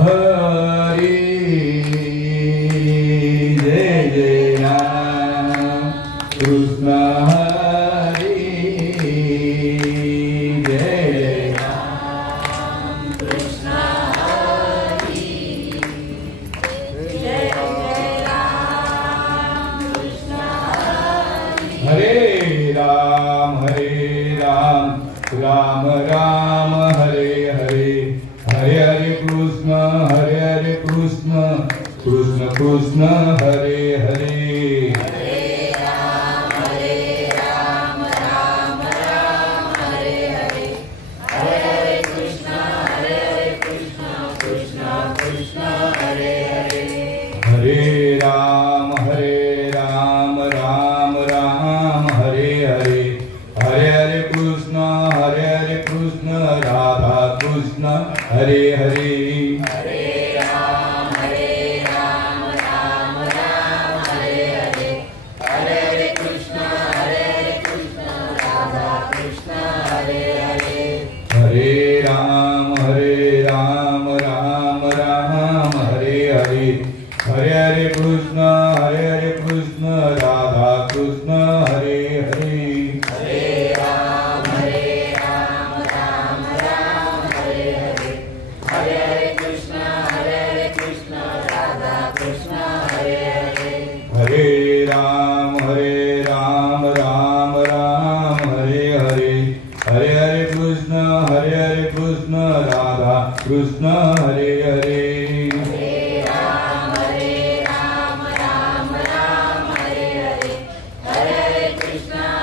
हरे जय जय राम कृष्ण हरे जय राम कृष्ण हरे जय राम कृष्ण हरे राम राम राम हरे हरे हरे हरे कृष्ण कृष्ण कृष्ण हरे हरे हरे राम राम राम हरे हरे हरे हरे कृष्ण कृष्ण कृष्ण हरे हरे हरे राम राम राम हरे हरे हरे हरे कृष्ण राधा कृष्ण हरे हरे हरे राम राम राम हरे हरे हरे हरे कृष्ण राधा कृष्ण हरे हरे हरे राम राम राम हरे हरे हरे हरे कृष्ण राधा कृष्ण हरे हरे हरे राम राम राम हरे हरे हरे हरे कृष्ण राधा कृष्ण हरे हरे हरे राम राम राम हरे हरे हरे हरे कृष्ण राधा कृष्ण हरे हरे हरे राम राम राम हरे हरे हरे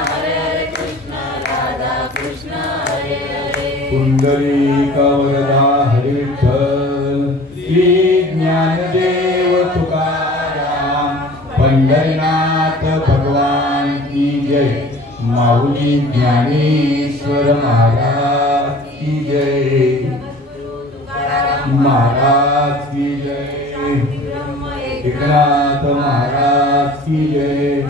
हरे कृष्ण राधा कृष्ण हरे हरे पुंडरीक वरदा हरे विठ्ठल श्री ज्ञानदेव तुकाराम पंढरीनाथ भगवान की जय माऊली ज्ञानेश्वर महाराज की जय महाराज की जय एकनाथ महाराज की जय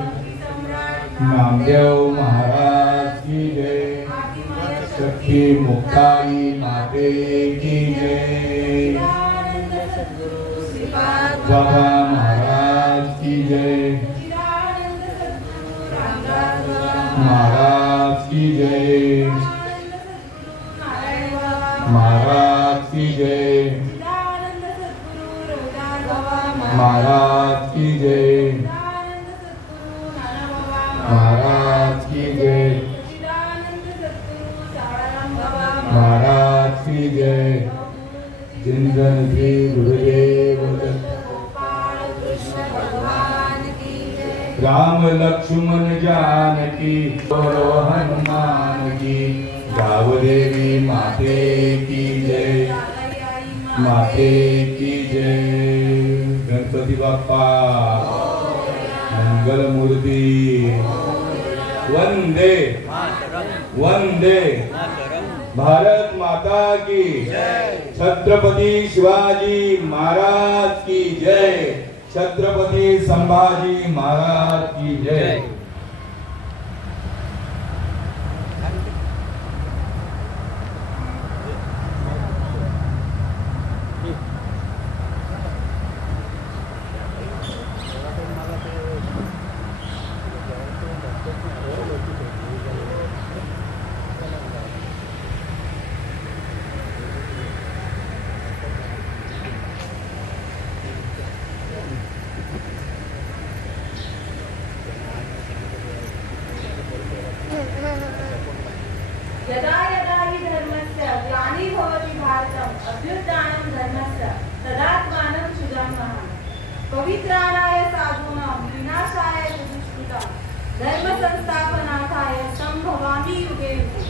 नामदेव महाराज की जय सखी मुक्ताई माते की जय बाबा महाराज की जय महाराज की जय महाराज की जय महाराज की जय महाराज की जय महाराज की जय जिंदन श्री गुरुदेव राम लक्ष्मण जानकी बोलो हनुमान की गाव देवी माते की जय माते की जय गणपती बाप्पा मंगल मूर्ती वंदे वंदे भारत माता की छत्रपति शिवाजी महाराज की जय छत्रपति संभाजी महाराज की जय यदा यदा हि धर्मस्य ग्लानिर्भवति भारतम् अभ्युत्थानं धर्मस्य तदात्मानं सृजाम्यहं पवित्राणाय साधूनां विनाशाय च दुष्कृतां धर्मसंस्थापनार्थाय सम्भवामि युगे युगे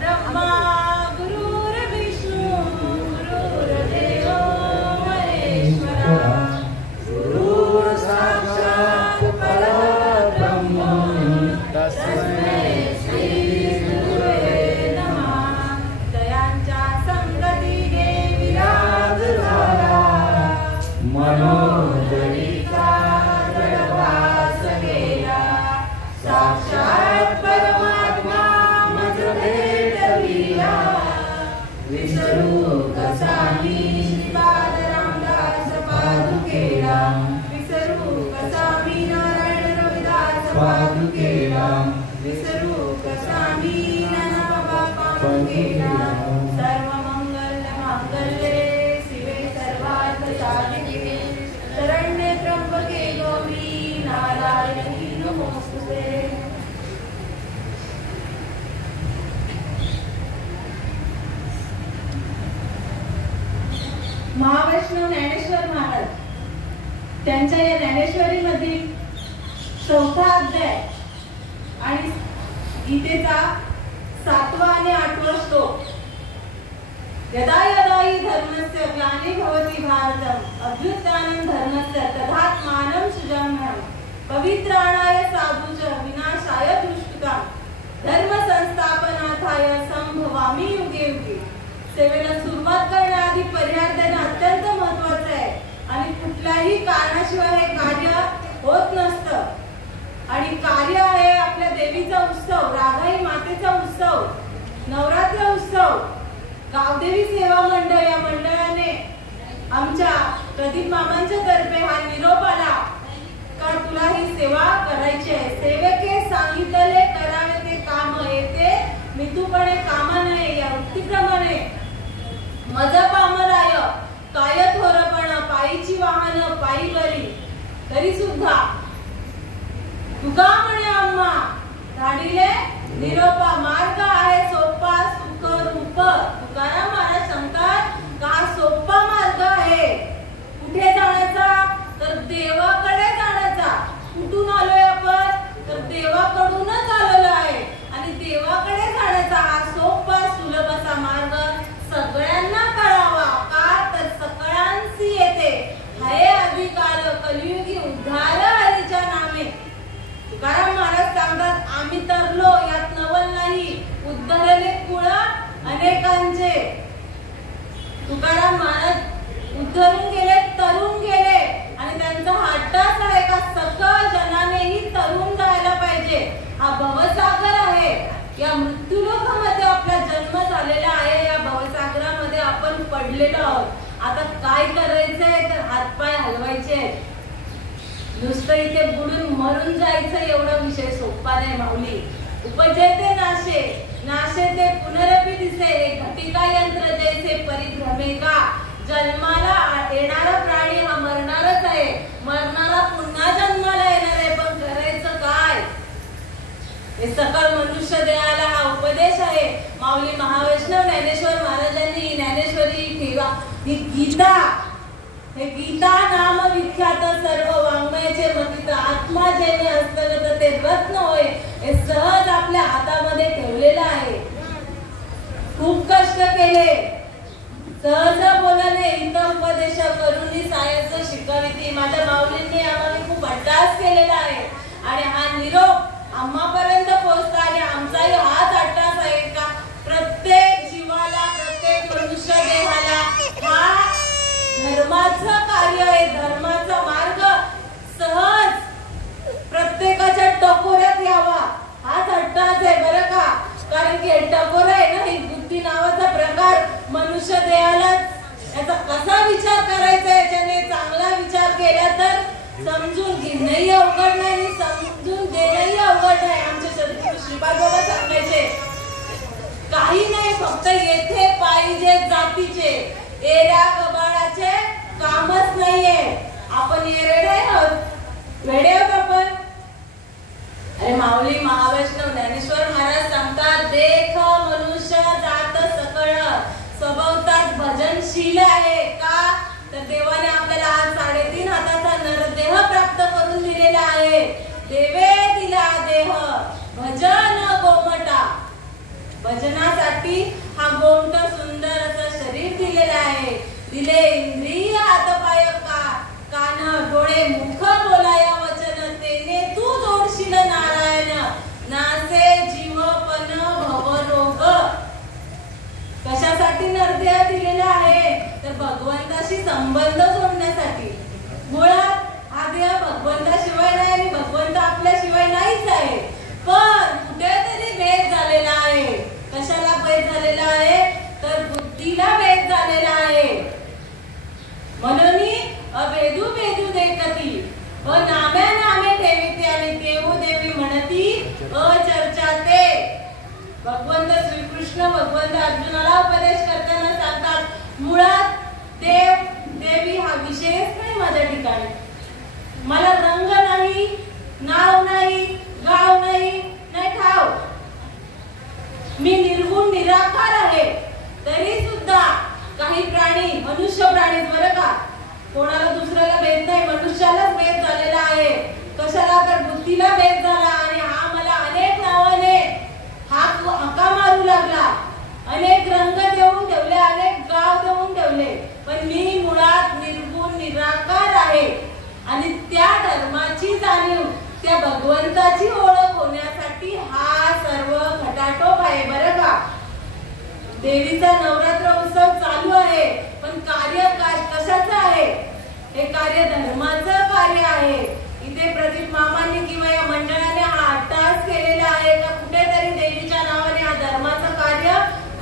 ब्रह्मा गुरुर्विष्णु गुरुर्देवो महेश्वरः गुरुर्साक्षात् परब्रह्म तस्मै मनोदरिता साक्षात् परमात्मा मधुर विसरू कसा मी श्रीपाद रामदास पादुकेला विसरू कसा मी नारायण रविदास पादुकेला विसरू कसा मी ज्ञानबाबा पादुकेला सर्व मंगल मांगल्ये शिवे सर्वार्थ साधिके शरण्ये त्र्यंबके गौरी नारायणी नमोस्तुते. महावैष्णव ज्ञानेश्वर महाराज त्यांच्या या ज्ञानेश्वरी मधील 4था अध्याय आणि गीतेचा 7वा आणि 8वा श्लोक. यदा यदा हि धर्मस्य ग्लानिर्भवति भारतम् अभ्युत्थानं धर्मस्य तदात्मानं सृजाम्यहम् पवित्राणाय साधूच विनाशाय दुष्कृतां धर्म संस्थापनार्थाय संभवामि युगे युगे. सेवेला सुरुवात करण्याआधी परिहार देणं अत्यंत महत्त्वाचं आहे आणि कुठल्याही कारणाशिवाय हे कार्य होत नसतं. आणि कार्य आहे आपल्या देवीचा उत्सव, राधाई मातेचा उत्सव, नवरात्र उत्सव. गावदेवी सेवा मंडळ या मंडळाने आमच्या प्रदीप मामांच्या तर्फे हा निरोप आला का तुला ही सेवा करायची आहे. सेवके सांगितले करावे ते काम येते मितूपणे कामा नये या वृत्तीप्रमाणे मज पामराय काय थोरपण पायीची वाहन पायी बरी तरी सुद्धा तुका म्हणे आम्हा धाडिले निरोपा मार्ग आहे सोपा सुख रूप. तुकाराम महाराज सांगतात का सोपा मार्ग आहे. कुठे जाण्याचा तर देवाकडे जाण्याचा. कुठून आलोय आपण तर देवाकडूनच आलेलो आहे आणि देवाकडे जाण्याचा हा सोपा सुलभ असा मार्ग सगळ्यांना कळावा का तर सकळांसी येते हाय अधिकार कलियुगी उद्धार हरीच्या नामे. तुकाराम महाराज सांगतात आम्ही तरलो यात नवल नाही उद्धरले कुळ अनेकांचे. तुकाराम महाराज उद्धरून गेले तरुण गेले आणि त्यांचा हट्टाच आहे का सकळ जनानेही तरुण जायला पाहिजे. हा भवसागर आहे. या मृत्यूलोकामध्ये आपला जन्म झालेला आहे. या भवसागरामध्ये आपण पडलेलो आहोत. आता काय करायचंय तर हातपाय हलवायचे आहेत. नुसतं इथे बुडून मरून जायचं एवढा विषय सोपा नाही माऊली. उपजयते नाशे नाशे ते पुनरपी दिसे घटिका यंत्र जैसे परिभ्रमे का. जन्माला येणारा प्राणी हा मरणारच आहे. मरणारा पुन्हा जन्माला येणार आहे. पण करायचं काय हे सकळ मनुष्य देहाला हा उपदेश आहे. माऊली महावैष्णव ज्ञानेश्वर महाराजांनी ज्ञानेश्वरी ठेवा ही गीता हे गीता नाम विख्यात सर्व वाङ्मयाचे मथित आत्मा जेणे हस्तगत ते रत्न होय हे सहज आपल्या हातामध्ये ठेवलेलं आहे. खूप कष्ट केले सहज बोलणे हित उपदेश करूनी सायचं शिकविती. माझ्या माऊलींनी आम्हाला खूप अट्टास केलेला आहे आणि हा निरोप आम्हापर्यंत पोहोचला आणि आमचाही हाच अट्टास आहे का प्रत्येक जीवाला प्रत्येक मनुष्य देहाला हा धर्माचं कार्य आहे. धर्माचा मार्ग सहज प्रत्येकाच्या टकोऱ्यात यावा हाच अट्टास आहे बरं का. कारण की टकोरा आहे ना ही बुद्धी नावाचा प्रकार मनुष्य देहालाच याचा कसा विचार करायचा याच्याने चांगला विचार केला तर समजून घेणंही अवघड नाही समजून देणंही अवघड नाही. आमचे सद्गुरू श्रीपाद बाबा सांगायचे काही नाही फक्त येथे पाहिजे जातीचे एऱ्या गबाळाचे कामच नाहीये. आपण येरेडे आहोत वेडे आहोत आपण. अरे माऊली महावैष्णव ज्ञानेश्वर महाराज सांगतात देख मनुष्य जात सकळ स्वभावतात भजनशील आहे का तर देवाने आपल्याला आज 3.5 हाताचा नरदेह प्राप्त करून दिलेला आहे. देवे दिला देह भजन गोमटा. भजनासाठी हा गोमट सुंदर असं शरीर दिलेलं आहे. दिले इंद्रिय हातपाय कान डोळे मुख बोलाया वचन तेने तू जोडशील नारायण नासे जीवपन भवरोग. कशासाठी नरदेह दिलेला आहे तर भगवंताशी संबंध जोडण्यासाठी. मुळात हा देह भगवंताशिवाय नाही आणि भगवंत आपल्याशिवाय नाहीच आहे. पण कुठेतरी भेद झालेला आहे. कशाला भेद झालेला आहे तर बुद्धीला भगवंत श्रीकृष्ण भगवंत अर्जुनाला उपदेश करताना सांगतात, मुळात देव देवी हा विषयच नाही माझ्या ठिकाणी. मला रंग नाही, नाव नाही, गाव नाही, नाही ठाव. मी निर्गुण निराकार आहे. तरी सुद्धा काही प्राणी, मनुष्य प्राणी बरं का, कोणाला दुसऱ्याला भेद नाही, मनुष्यालाच भेद झालेला आहे. कशाला तर बुद्धीला भेद झाला आणि हा मला अनेक नावाने हाका मारू लागला, अनेक रंग देऊन ठेवले, अनेक गाव देऊन ठेवले. पण मी मुळात निर्गुण निराकार आहे आणि त्या धर्माची जाणीव, त्या भगवंताची ओळख होण्यासाठी हा सर्व खटाटोप आहे बरं का. देवीचा नवरात्र उत्सव चालू आहे, पण कार्य कशाचं आहे? हे कार्य धर्माचं कार्य आहे. इथे प्रदीप मामांनी किंवा या मंडळाने हा अट्टहास केलेला आहे का कुठेतरी देवीच्या नावाने हा धर्माचं कार्य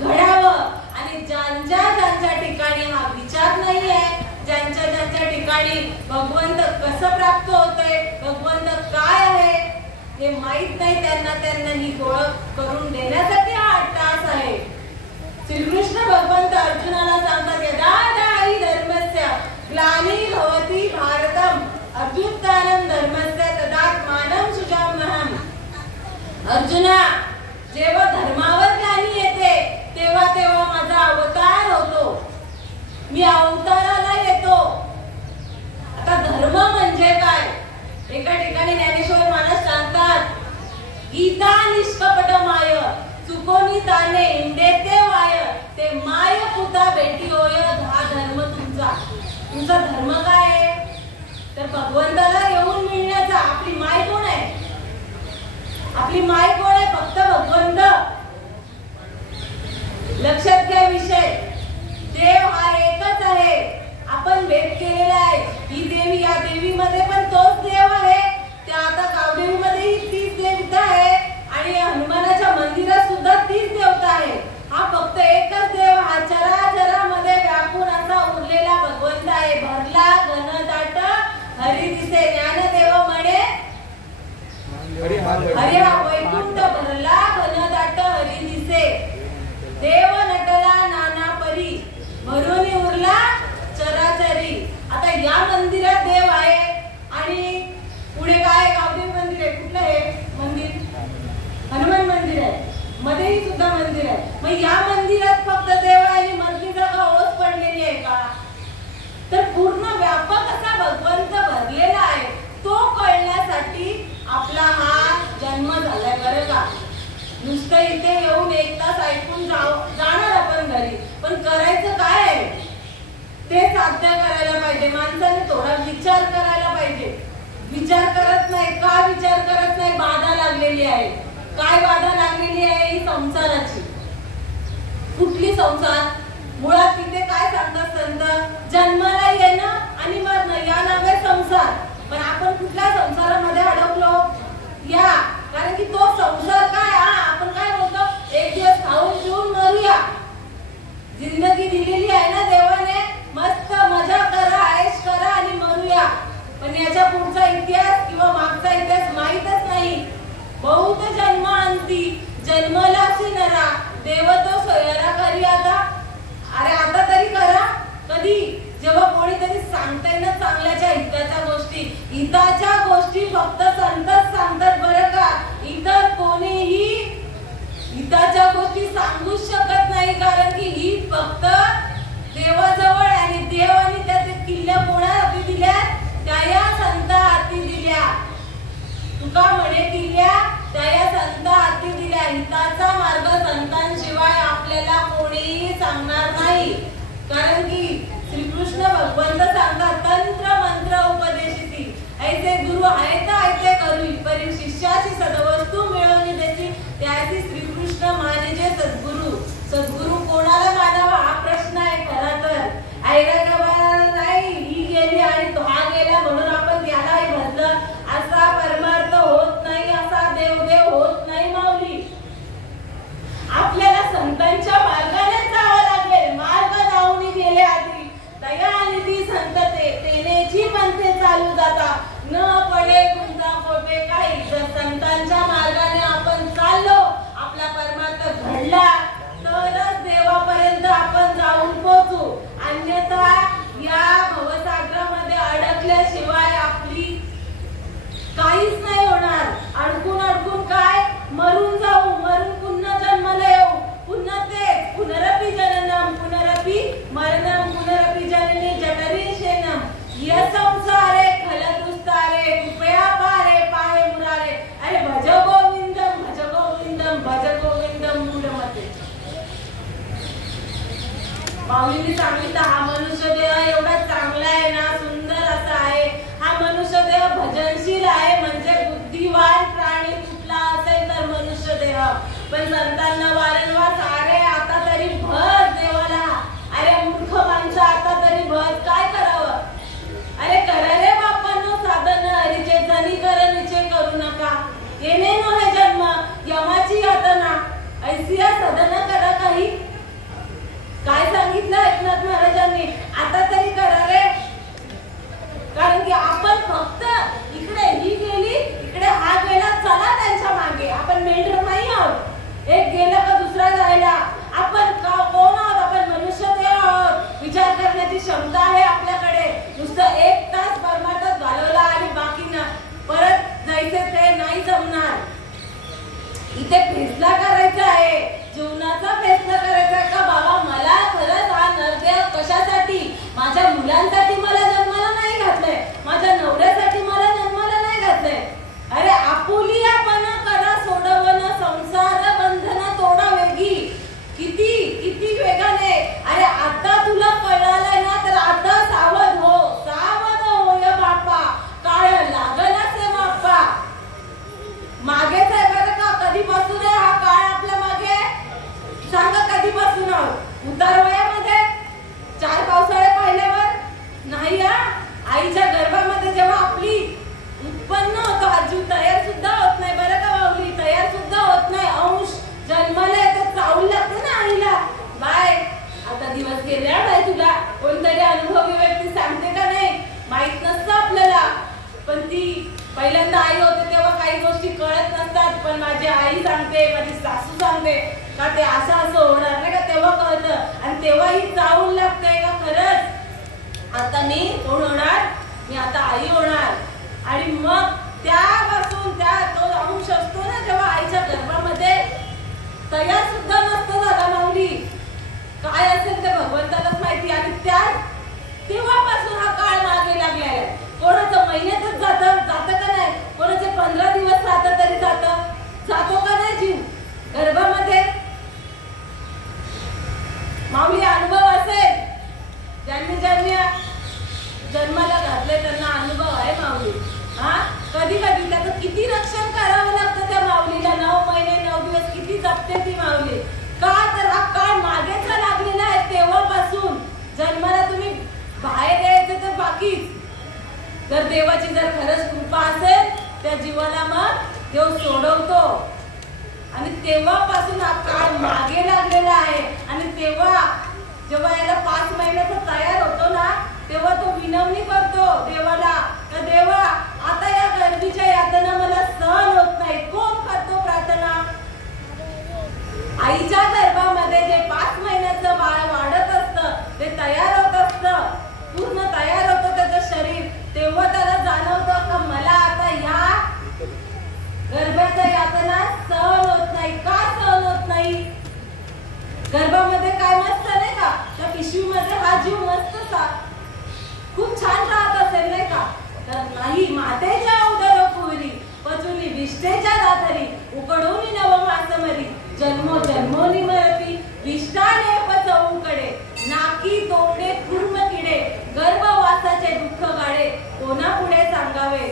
घडावं. आणि ज्यांच्या ठिकाणी हा विचार नाही आहे, ज्यांच्या ठिकाणी भगवंत कसं प्राप्त होतंय, भगवंत काय आहे हे माहित नाही, त्यांना ही ओळख करून देण्यासाठी हा अट्टहास आहे. श्रीकृष्ण भगवंत अर्जुनाला सांगतात, यदा हि धर्मस्य ग्लानिर्भवति भारतम अभ्युत्थानं धर्मस्य तदात्मानं सृजाम्यहम्. अर्जुना, जेव्हा धर्मावर ग्लानी येते तेव्हा माझा अवतार होतो, मी अवताराला येतो. आता धर्म म्हणजे काय? एका ठिकाणी ज्ञानेश्वर महाराज सांगतात, गीता निष्कपट माय चुकोनी ताने इंदेते वाय, ते माय पुता बेटी होय, हा धर्म तुमचा धर्म काय आहे? तर भगवंताला येऊन मिळण्याचा. आपली माय कोण आहे? आपली माय कोण आहे? फक्त भगवंत. लक्षात घ्या विषय, देव हा एकच आहे. आपण भेद केलेला आहे. ही देवी, या देवीमध्ये पण तोच देव आहे. त्या आता गावदेवीमध्येही तीच देवता आहे आणि हनुमानाच्या मंदिरात सुद्धा तीच देवता आहे. हा फक्त एकच देव, हा चराचरामध्ये व्यापून असा उरलेला भगवंत आहे. भरला घनदाट हरी दिसे, ज्ञानदेव म्हणे हरी हा वैकुंठ भरला घनदाट हरी दिसे. देव नटला नाना परी, भरून उरला चराचरी. आता या मंदिरात देव आहे आणि पुढे काय गावदेवी मंदिर आहे. कुठलं आहे मंदिर? हनुमान मंदिर आहे. मध्येही सुद्धा मंदिर आहे. मग या मंदिरात फक्त देव आहे आणि मधली जागा ओस पडलेली आहे का? तर पूर्ण व्यापक असा भगवंत भरलेला आहे. तो कळण्यासाठी आपला हा जन्म झालाय बरं का. नुसतं इथे येऊन एक तास ऐकून जाणार आपण घरी, पण करायचं काय आहे ते साध्य करायला पाहिजे. माणसाने थोडा विचार करायला पाहिजे. विचार करत नाही. का विचार करत नाही? बाधा लागलेली आहे. काय बाधा लागलेली आहे? ही संसाराची. कुठली संसार? मुळात तिथे काय सांगतात संत? जन्माला येणं आणि मरणं या नावे संसार. पण आपण कुठल्या संसारामध्ये अडकलो? या, कारण की तो संसार काय, आपण काय बोलतो, एक दिवस खाऊन पिऊन मरूया. जिंदगी दिलेली आहे ना देवाने, मस्त मजा करा, ऐश करा आणि मरूया. पण याच्या पुढचा इतिहास किंवा मागचा इतिहास माहीतच नाही. बहुत जन्मांती जन्मलासी नरा, देव तो सोयरा करी. अरे आता तरी करा. कधी? जेव्हा कोणीतरी सांगताय ना चांगल्याच्या हिताच्या गोष्टी. हिताच्या गोष्टी फक्त संतच सांगतात बरं का. इतर कोणीही हिताच्या गोष्टी सांगूच शकत नाही, कारण की ही फक्त देवाजवळ आणि देव आणि त्याचे किल्ल्या कोणा हाती दिल्या? त्या या संत हाती दिल्या. तुका म्हणे किल्ल्या त्या या संत हाती दिल्या. हिताचा मार्ग संतांशिवाय आपल्याला कोणीही सांगणार नाही, कारण की श्रीकृष्ण भगवंत सांगतात, तंत्र मंत्र उपदेशिती ऐसे गुरु आहेत ऐसे करू, परी शिष्याची सदवस्तू मिळवणी त्याची, त्याची श्रीकृष्ण मानिजे सद्गुरु. सद्गुरु कोणाला मानावा हा प्रश्न आहे खरा तर. ऐरागवाला नाही, ही गेली आणि तो हा गेला म्हणून आपण त्यालाही भरलं, असा परमार्थ होत नाही. असा देवदेव होत नाही माऊली. आपल्याला संतांच्या मार्गाने जावं लागेल. मार्ग जाऊन गेले आधी दयानिधी संतते तेनेची पंथे चालू जाता, न पडे गुंता कोपे काही. जर संतांच्या गोविंदम भज गोविंदम मूढमते. माऊलींनी सांगितलं हा मनुष्य देह एवढा चांगला आहे ना, सुंदर असा आहे. हा मनुष्य देह भजनशील आहे, म्हणजे बुद्धिवान प्राणी कुठला असेल तर मनुष्य देह. पण संतांना वारंवार अरे आता तरी भज देवाला, अरे मूर्ख माणसं आता तरी भज, काय करावं. अरे करा रे बापांनो साधन हरीचे, जनी करनीचे करू नका. येणे नो हे जन्म यमाची यातना, ऐसिया सदन करा काही. काय सांगितलं एकनाथ महाराजांनी, आता तरी करा रे. कारण की आपण फक्त इकडे ही गेली इकडे हा गेला, चला त्यांच्या मागे. आपण मेंढर नाही आहोत, एक गेला का दुसरा जायला. आपण कोण आहोत, आपण मनुष्य देह आहोत. विचार करण्याची क्षमता आहे आपल्याकडे. नुसतं 1 तास परमार्थात घालवला आणि बाकी ना परत जायचे ते नाही जमणार. इथे फैसला करायचा आहे, जीवनाचा फैसला करायचा आहे का बाबा मला खरंच हा नरदेह कशासाठी, माझ्या मुलांसाठी मला जन्माला नाही घातलंय, माझ्या नवऱ्यासाठी मला जन्माला नाही घातलंय. अरे आपुलियापण करा सोडवण, संसार बंधन तोडा वेगी. किती किती वेगाने. अरे आता तुला कळालंय ना तर आता सावध हो, सावध हो या बापा, काळ लागला से बापा. मागेच आहे बरं का, कधीपासून आहे हा काळ आपल्या मागे, सांगा कधीपासून आहोत. उतार वयामध्ये 4 पावसाळे पाहिल्यावर नाही. आईच्या गर्भामध्ये जेव्हा आपली उत्पन्न होतो हा जीव तयार सुद्धा होत नाही बरं का माऊली, तयार सुद्धा होत नाही. अंश जन्माला येतो, चावल लागते ना आईला. बाय आता दिवस गेले बाय तुला. कोणतरी अनुभवी व्यक्ती सांगते का नाही, माहित नसतं आपल्याला. पण ती पहिल्यांदा आई होते तेव्हा काही गोष्टी कळत नसतात, पण माझी आई सांगते, माझी सासू सांगते का ते असं असं होणार नाही का, तेव्हा कळतं. आणि तेव्हा ही चावून लागते का खरंच आता मी कोण होणार, मी आता आई होणार. आणि मग त्यापासून तो अंश असतो ना जेव्हा आईच्या गर्भामध्ये, तयार सुद्धा नसतो झाला माऊली. काय असेल ते भगवंतालाच माहिती. आणि तेव्हापासून हा काळ मागे लागलेला आहे. कोणाचं महिन्यातच जातं का नाही, कोणाचे 15 दिवस राहतं तरी जातो का नाही जीव गर्भामध्ये. माऊली अनुभव असेल, ज्यांनी जन्माला घातले त्यांना अनुभव आहे माऊली. कधी कधी त्याचं किती रक्षण करावं लागतं त्या माऊलीला. 9 महिने 9 दिवस किती जपते ती माऊली. का तर हा काळ मागेचा लागलेला आहे. तेव्हापासून जन्माला तुम्ही बाहेर यायचं तर बाकीच. जर देवाची जर खरंच कृपा असेल त्या जीवाला मग देव सोडवतो. आणि तेव्हापासून हा काळ मागे लागलेला आहे. आणि जेव्हा याला 5 महिन्याचा तयार होतो ना, तेव्हा तो विनवणी करतो देवाला, तर देवा आता या गर्भीच्या यातना मला सहन होत नाही. कोण करतो प्रार्थना. आईच्या गर्भामध्ये जे 5 महिन्याचं बाळ वाढत असतं, ते तयार होत असतं, पूर्ण तयार होतं त्याचं शरीर. तेव्हा त्याला जाणवतं का मला आता या गर्भाच्या यातना सहन होत नाही. का सहन होत नाही. गर्भामध्ये काय मस्त नाही का, त्या पिशवीमध्ये हा जीव मस्त खूप छान राहत असेल नाही का, तर नाही. मातेच्या उदर पुरी पचुली विष्ठेच्या दातरी, उकडून नव मासमरी, जन्मोनी मरती विष्ठाने पचवूकडे, नाकी तोंडे कुर्म किडे, गर्भवासाचे दुःख गाडे, कोणापुढे सांगावे.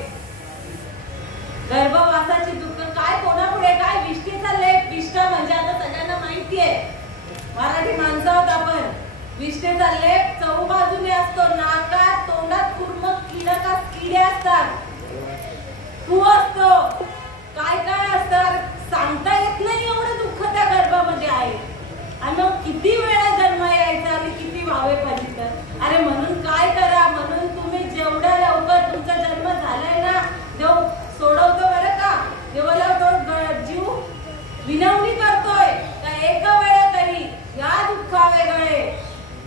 गर्भवासाचे दुःख काय कोणापुढे, काय विष्ठेचा लेप. विष्ठा म्हणजे आता सगळ्यांना माहिती आहे, मराठी माणसं आहोत आपण. विष्ठेचा लेप चहूबाजूने असतो, नाकात तोंडात कुर्म किडे असतात, तू असतो, काय काय असतात सांगता येत नाही. एवढं दुःख त्या गर्भामध्ये आहे. आणि मग किती वेळा जन्म यायचा आणि किती व्हावे पतित. अरे म्हणून काय करा, म्हणून तुम्ही जेवढ्या लवकर तुमचा जन्म झालाय ना, देव सोडवतो बरं का. देवाला तो जीव विनवणी करतोय का एक वेळ तरी या दुःखावे गळे,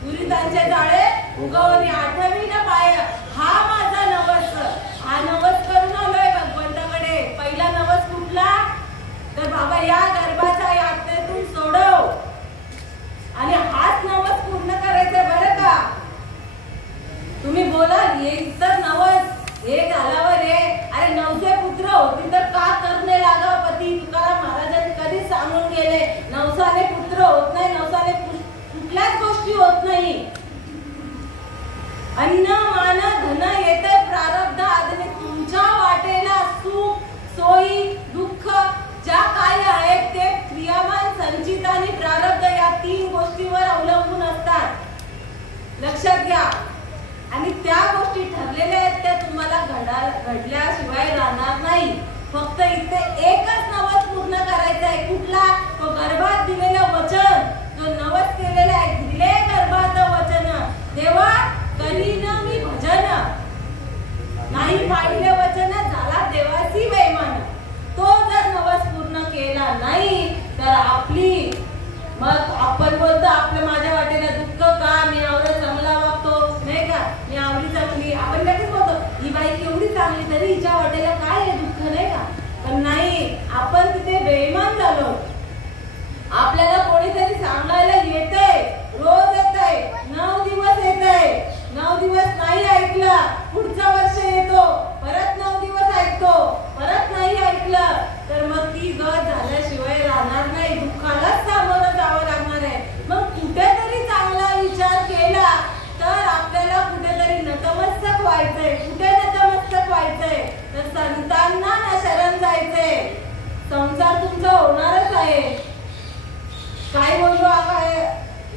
दुरितांचे जाळे उगवणे आठवी न पाय. हा माझा नवस, हा नवस करून आलोय भगवंताकडे. पहिला नवस कुठला, तर बाबा या गर्भाच्या यातनेतून सोडव. आणि हाच नवस पूर्ण करायचा बरं का. तुम्ही बोलाल हे तर नवस हे झाल्यावर हे, अरे 9 पुत्र होती तर का करणे लागा पती. तुकाराम महाराजांनी कधी सांग केले. नवसाने पुत्र होत नाही, नवसाने कुठल्याच गोष्टी होत नाही. अन्न मान धन येते प्रारब्ध आधीने तुमच्या वाटेला सुख सोयी दुःख ज्या काय आहेत ते क्रियामान संचित आणि प्रारब्ध या 3 गोष्टीवर अवलंबून असतात. लक्षात घ्या. आणि त्या गोष्टी ठरलेल्या आहेत त्या तुम्हाला घडल्याशिवाय राहणार नाही. फक्त इथे एकच नवस पूर्ण करायचं आहे. कुठला? तो गर्भात दिलेलं वचन, जो नवस केलेला आहे, दिले गर्भात वचन, देवा करीन मी भजन, नाही पाळले वचन झाला देवाची बेईमान. तो जर नवस पूर्ण केला नाही तर आपली मग आपण बोलतो आपल्या माझ्या वाटेला दुःख का, मी आवडत चांगला वागतो नाही का, मी आवडी चांगली, आपण लगेच बोलतो ही बाई केवढी चांगली तरी हिच्या वाटेला काय आहे दुःख नाही का. पण नाही, आपण तिथे बेईमान झालो. आपल्याला कोणीतरी सांगायला येतंय, रोज येतंय, 9 दिवस येतंय, 9 दिवस नाही ऐकलं, पुढचा वर्ष येतो, परत 9 दिवस ऐकतो, परत नाही ऐकलं तर मग ती गत झाल्याशिवाय राहणार नाही. दुःखालाच सामोरं जावं लागणार आहे. मग कुठेतरी चांगला विचार केला तर आपल्याला कुठेतरी नतमस्तक व्हायचंय. कुठे नतमस्तक व्हायचंय? तर संतांना ना शरण जायचंय. संसार तुमचा होणारच आहे. काय बोललो काय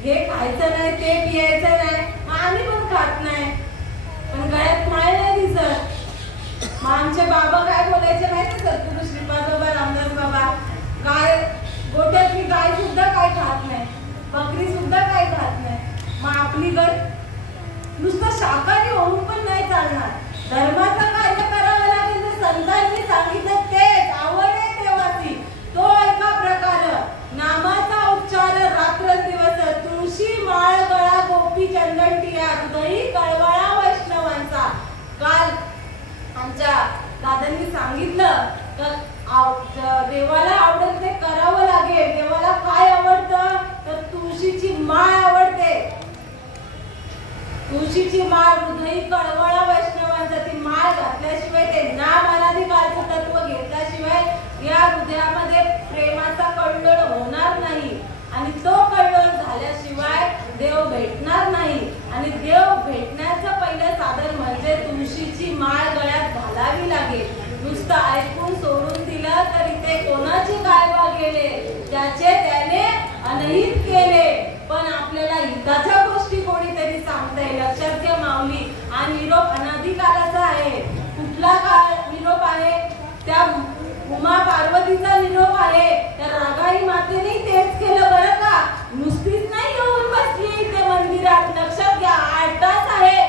हे खायचं नाही, ते पियायचं नाही, मग आम्ही पण खात नाही, पण गळ्यात माळ नाही दिसत. मग आमचे बाबा काय बोलायचे माहिती सद्गुरू श्रीपाद बाबा, रामदास बाबा, गाय गोठ्यातली गाय सुद्धा काय खात नाही, बकरी सुद्धा काय खात नाही. मग आपली गट नुसतं शाकाहारी होऊन पण नाही चालणार. धर्माचं कार्य करावं लागेल. तर संतांनी सांगितलं तेच आवड आहे देवाची, तो एका प्रकार नामाचा उच्चार रात्रंदिवस, तुळशी माळ गळा गोपी चंदन टिया, हृदयी कळवळा वैष्णवांचा. काल आमच्या दादांनी सांगितलं तर देवाला आवडेल ते करावं लागेल. देवाला काय आवडतं तर तुळशीची माळ आवडते. तुळशीची माळ, हृदयी कळवळा वैष्णवांचा. ती माळ घातल्याशिवाय, ते नाम अनाधिकालचं तत्व घेतल्याशिवाय या हृदयामध्ये प्रेमाचा कल्लोळ होणार नाही. आणि तो कल्लोळ झाल्याशिवाय देव भेटणार नाही. आणि देव भेटण्याचं पहिलं साधन म्हणजे तुळशीची माळ गळ्यात घालावी लागेल. नुसतं ऐकून सोडून दिलं तर इथे कोणाची काय गेले, ज्याचे त्याने अनहित केले. पण आपल्याला हिताच्या गोष्टी कोणीतरी सांगताय. लक्षात घ्या माऊली. हा निरोप अनाधिकालाचा आहे. कुठला निरोप आहे? त्या उमा पार्वतीचा निरोप आहे. त्या रागाई मातेने तेच केलं बरं का. नुसतीच नाही येऊन बसली इथे मंदिरात. लक्षात घ्या, 8 तास आहे.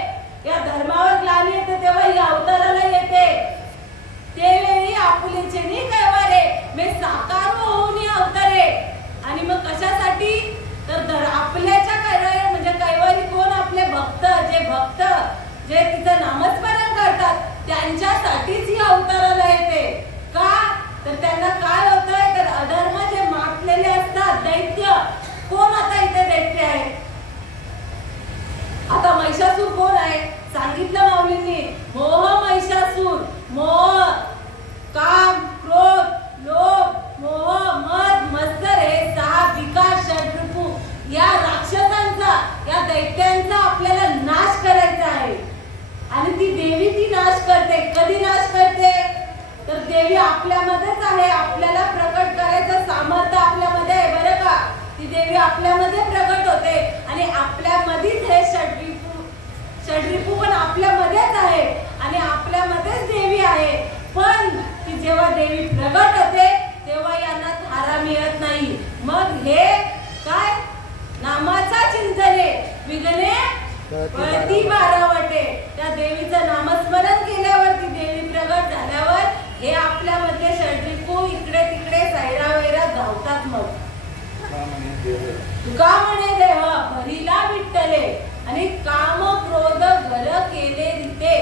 या धर्मावर ग्लानी येते तेव्हा ही अवताराला येते. तेवेळी आपुलेचे नाही कैवारे मी साकार होऊन अवतारे. आणि मग कशासाठी? तर आपल्याच्या कैवारी म्हणजे कैवारी कोण? आपले भक्त. जे तिचं नामस्मरण करतात त्यांच्यासाठीच ही अवताराला येते. का? तर त्यांना काय होतंय तर अधर्म जे माटलेले असतात, दैत्य. कोण आता इथे दैत्य आहे? आता महिषासूर कोण आहे? सांगितलं माऊलींनी. मोह महिषासूर. मोह, काम, क्रोध, लोभ, मोह, मद, मत्सर हे 6 विकार षड्रिपू या राक्षसांचा, या दैत्यांचा आपल्याला नाश करायचा आहे. आणि ती देवी ती नाश करते. कधी नाश करते? तर देवी आपल्यामध्येच आहे. आपल्याला प्रकट करायचं सामर्थ्य आपल्यामध्ये आहे बरं का. ती देवी आपल्यामध्ये प्रकट होते. आणि आपल्यामध्येच हे षड्रिपू पण आपल्यामध्येच आहे. आणि आपल्यामध्येच देवी आहे. पण ती जेव्हा देवी प्रकट होते तेव्हा यांना थारा मिळत नाही. मग हे काय? नामाचा चिंतने विघ्ने पळती बारावटे. त्या देवीचं नामस्मरण केल्यावर, ती देवी प्रगट झाल्यावर हे आपल्यामध्ये षड्रिपू इकडे तिकडे सैरावैरा धावतात. मग तुका म्हणे देह भरीला विठ्ठले आणि काम क्रोध घर केले रीते.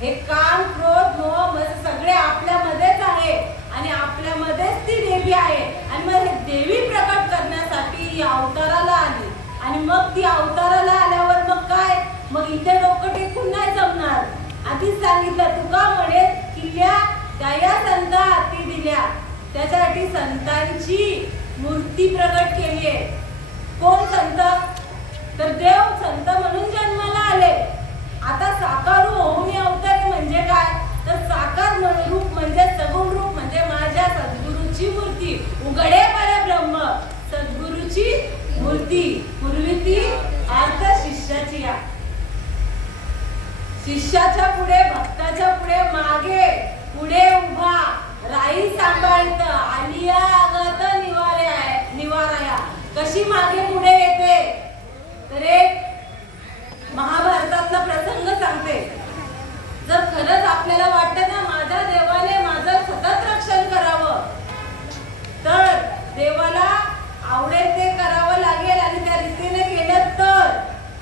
हे काम, क्रोध, मोह सगळे आपल्यामध्येच आहे. आणि आपल्यामध्येच ती देवी आहे. आणि मग देवी प्रकट करण्यासाठी अवताराला आली. आणि मग ती अवताराला आल्यावर मग काय? मग इथे डोकं टेकून नाही जमणार. आधीच सांगितलं तुका म्हणे किल्ल्या त्या संता हाती दिल्या. त्याच्यासाठी संतांची मूर्ती प्रगट केली आहे. कोण संत? तर देव संत म्हणून जन्माला आले. आता साकार होऊन अवतारी म्हणजे काय? तर साकार रूप म्हणजे सगुण रूप म्हणजे माझ्या सद्गुरूची मूर्ती. उघडे परब्रह्म सद्गुरूची मूर्ती. पूर्वी ती अर्थ शिष्याची या. शिष्याच्या पुढे भक्ताच्या पुढे मागे पुढे उभा राई सांभाळत आलिया आगत निवाराया. कशी मागे पुढे येते? तर एक महाभारतातला प्रसंग सांगते. जर खरंच आपल्याला वाटतं ना माझ्या देवाने माझं सतत रक्षण करावं, तर देवाला आवडेल ते करावं लागेल आणि त्या रीतीने केलं तर.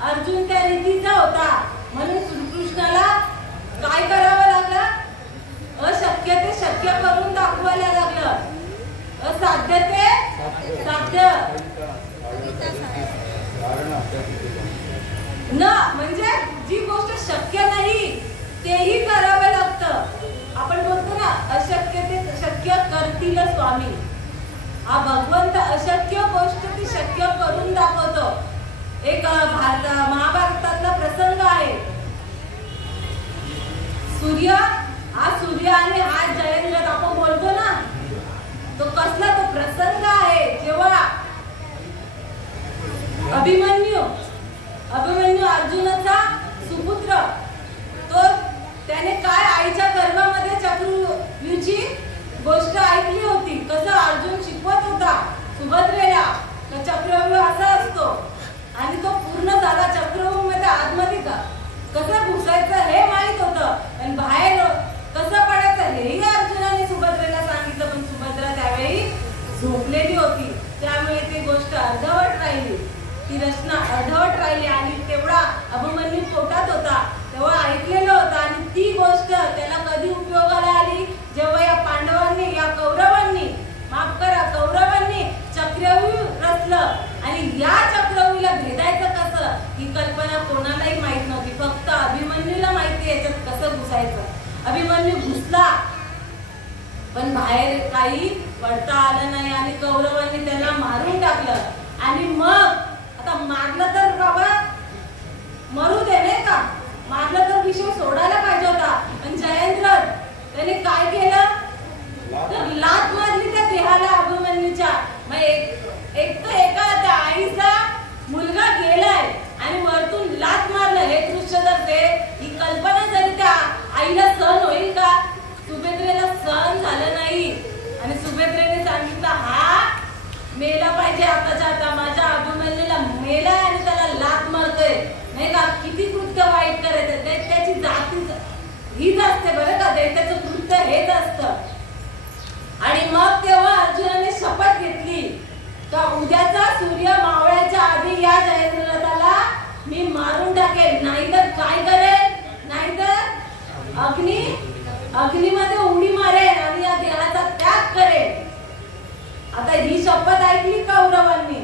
अर्जुन त्या रीतीचा होता म्हणून श्रीकृष्णाला काय करावं लागलं? अशक्य ते शक्य करून दाखवायला लागलं. असाध्य ते साध्य न म्हणजे जी गोष्ट शक्य नाही तेही करावं लागतं. आपण बोलतो ना अशक्य ते शक्य करतील स्वामी. हा भगवंत अशक्य गोष्ट ती शक्य करून दाखवतो. एक महाभारतातला प्रसंग आहे. सूर्य आणि हा जयेंद्र आपण बोलतो ना, तो कसला तो प्रसंग आहे जेव्हा अभिमन्यू अर्जुनाचा सुपुत्र, तो त्याने काय आईच्या गर्भामध्ये चक्रव्यूहाची गोष्ट ऐकली होती. कसं अर्जुन शिकवत होता सुभद्रेला चक्रव्यूह असा असतो आणि तो पूर्ण झाला. चक्रव्यूहामध्ये आतमध्ये कसं घुसायचं हे माहित होतं आणि बाहेर कसं पडायचं हेही अर्जुनाने सुभद्रेला सांगितलं. पण सुभद्रा त्यावेळी झोपलेली होती, त्यामुळे ती गोष्ट अर्धवट राहिली. ती रचना अर्धवट राहिली आणि तेवढा अभिमन्यू पोटात होता तेव्हा ऐकलेलं होतं. आणि ती गोष्ट त्याला कधी उपयोगाला आली? जेव्हा या पांडवांनी या कौरवांनी चक्रव्यूह रचलं आणि या चक्रव्यूहाला भेदायचं कसं ही कल्पना कोणालाही माहित नव्हती. फक्त अभिमन्यूला माहिती याच्यात कसं घुसायचं. अभिमन्यू घुसला पण बाहेर काही पडता आलं नाही आणि कौरवांनी त्याला मारून टाकलं. आणि मग आता मारलं तर बाबा मरू दे नाही का, मारलं तर विषय सोडायला पाहिजे होता. पण जयेंद्र त्याने काय केलं? तर लात मारली त्या देहाला अभिमन्यूच्या. मग एका त्या आईचा मुलगा गेलाय आणि वरतून लात मारलं. हे दृश्य जर ते ही कल्पना जरी त्या आईला सहन होईल का? सुभद्रेला सहन झालं नाही आणि सुभद्रेने सांगितलं हा मेला पाहिजे आताच्या आता. माझ्या अभिमन्यूला मेलाय आणि त्याला लात मारतोय नाही का. किती कृत्य वाईट करायचं. त्याची जाती हीच असते बरं का, त्याचं कृत्य हेच असतं. आणि मग तेव्हा अर्जुनाने शपथ घेतली का उद्याचा सूर्य मावळ्याच्या आधी या जयद्रथाला मी मारून टाकेल. नाहीतर काय करेल? नाहीतर अग्नीमध्ये उडी मारेल आणि या देहाचा त्याग करेल. आता ही शपथ ऐकली कौरवांनी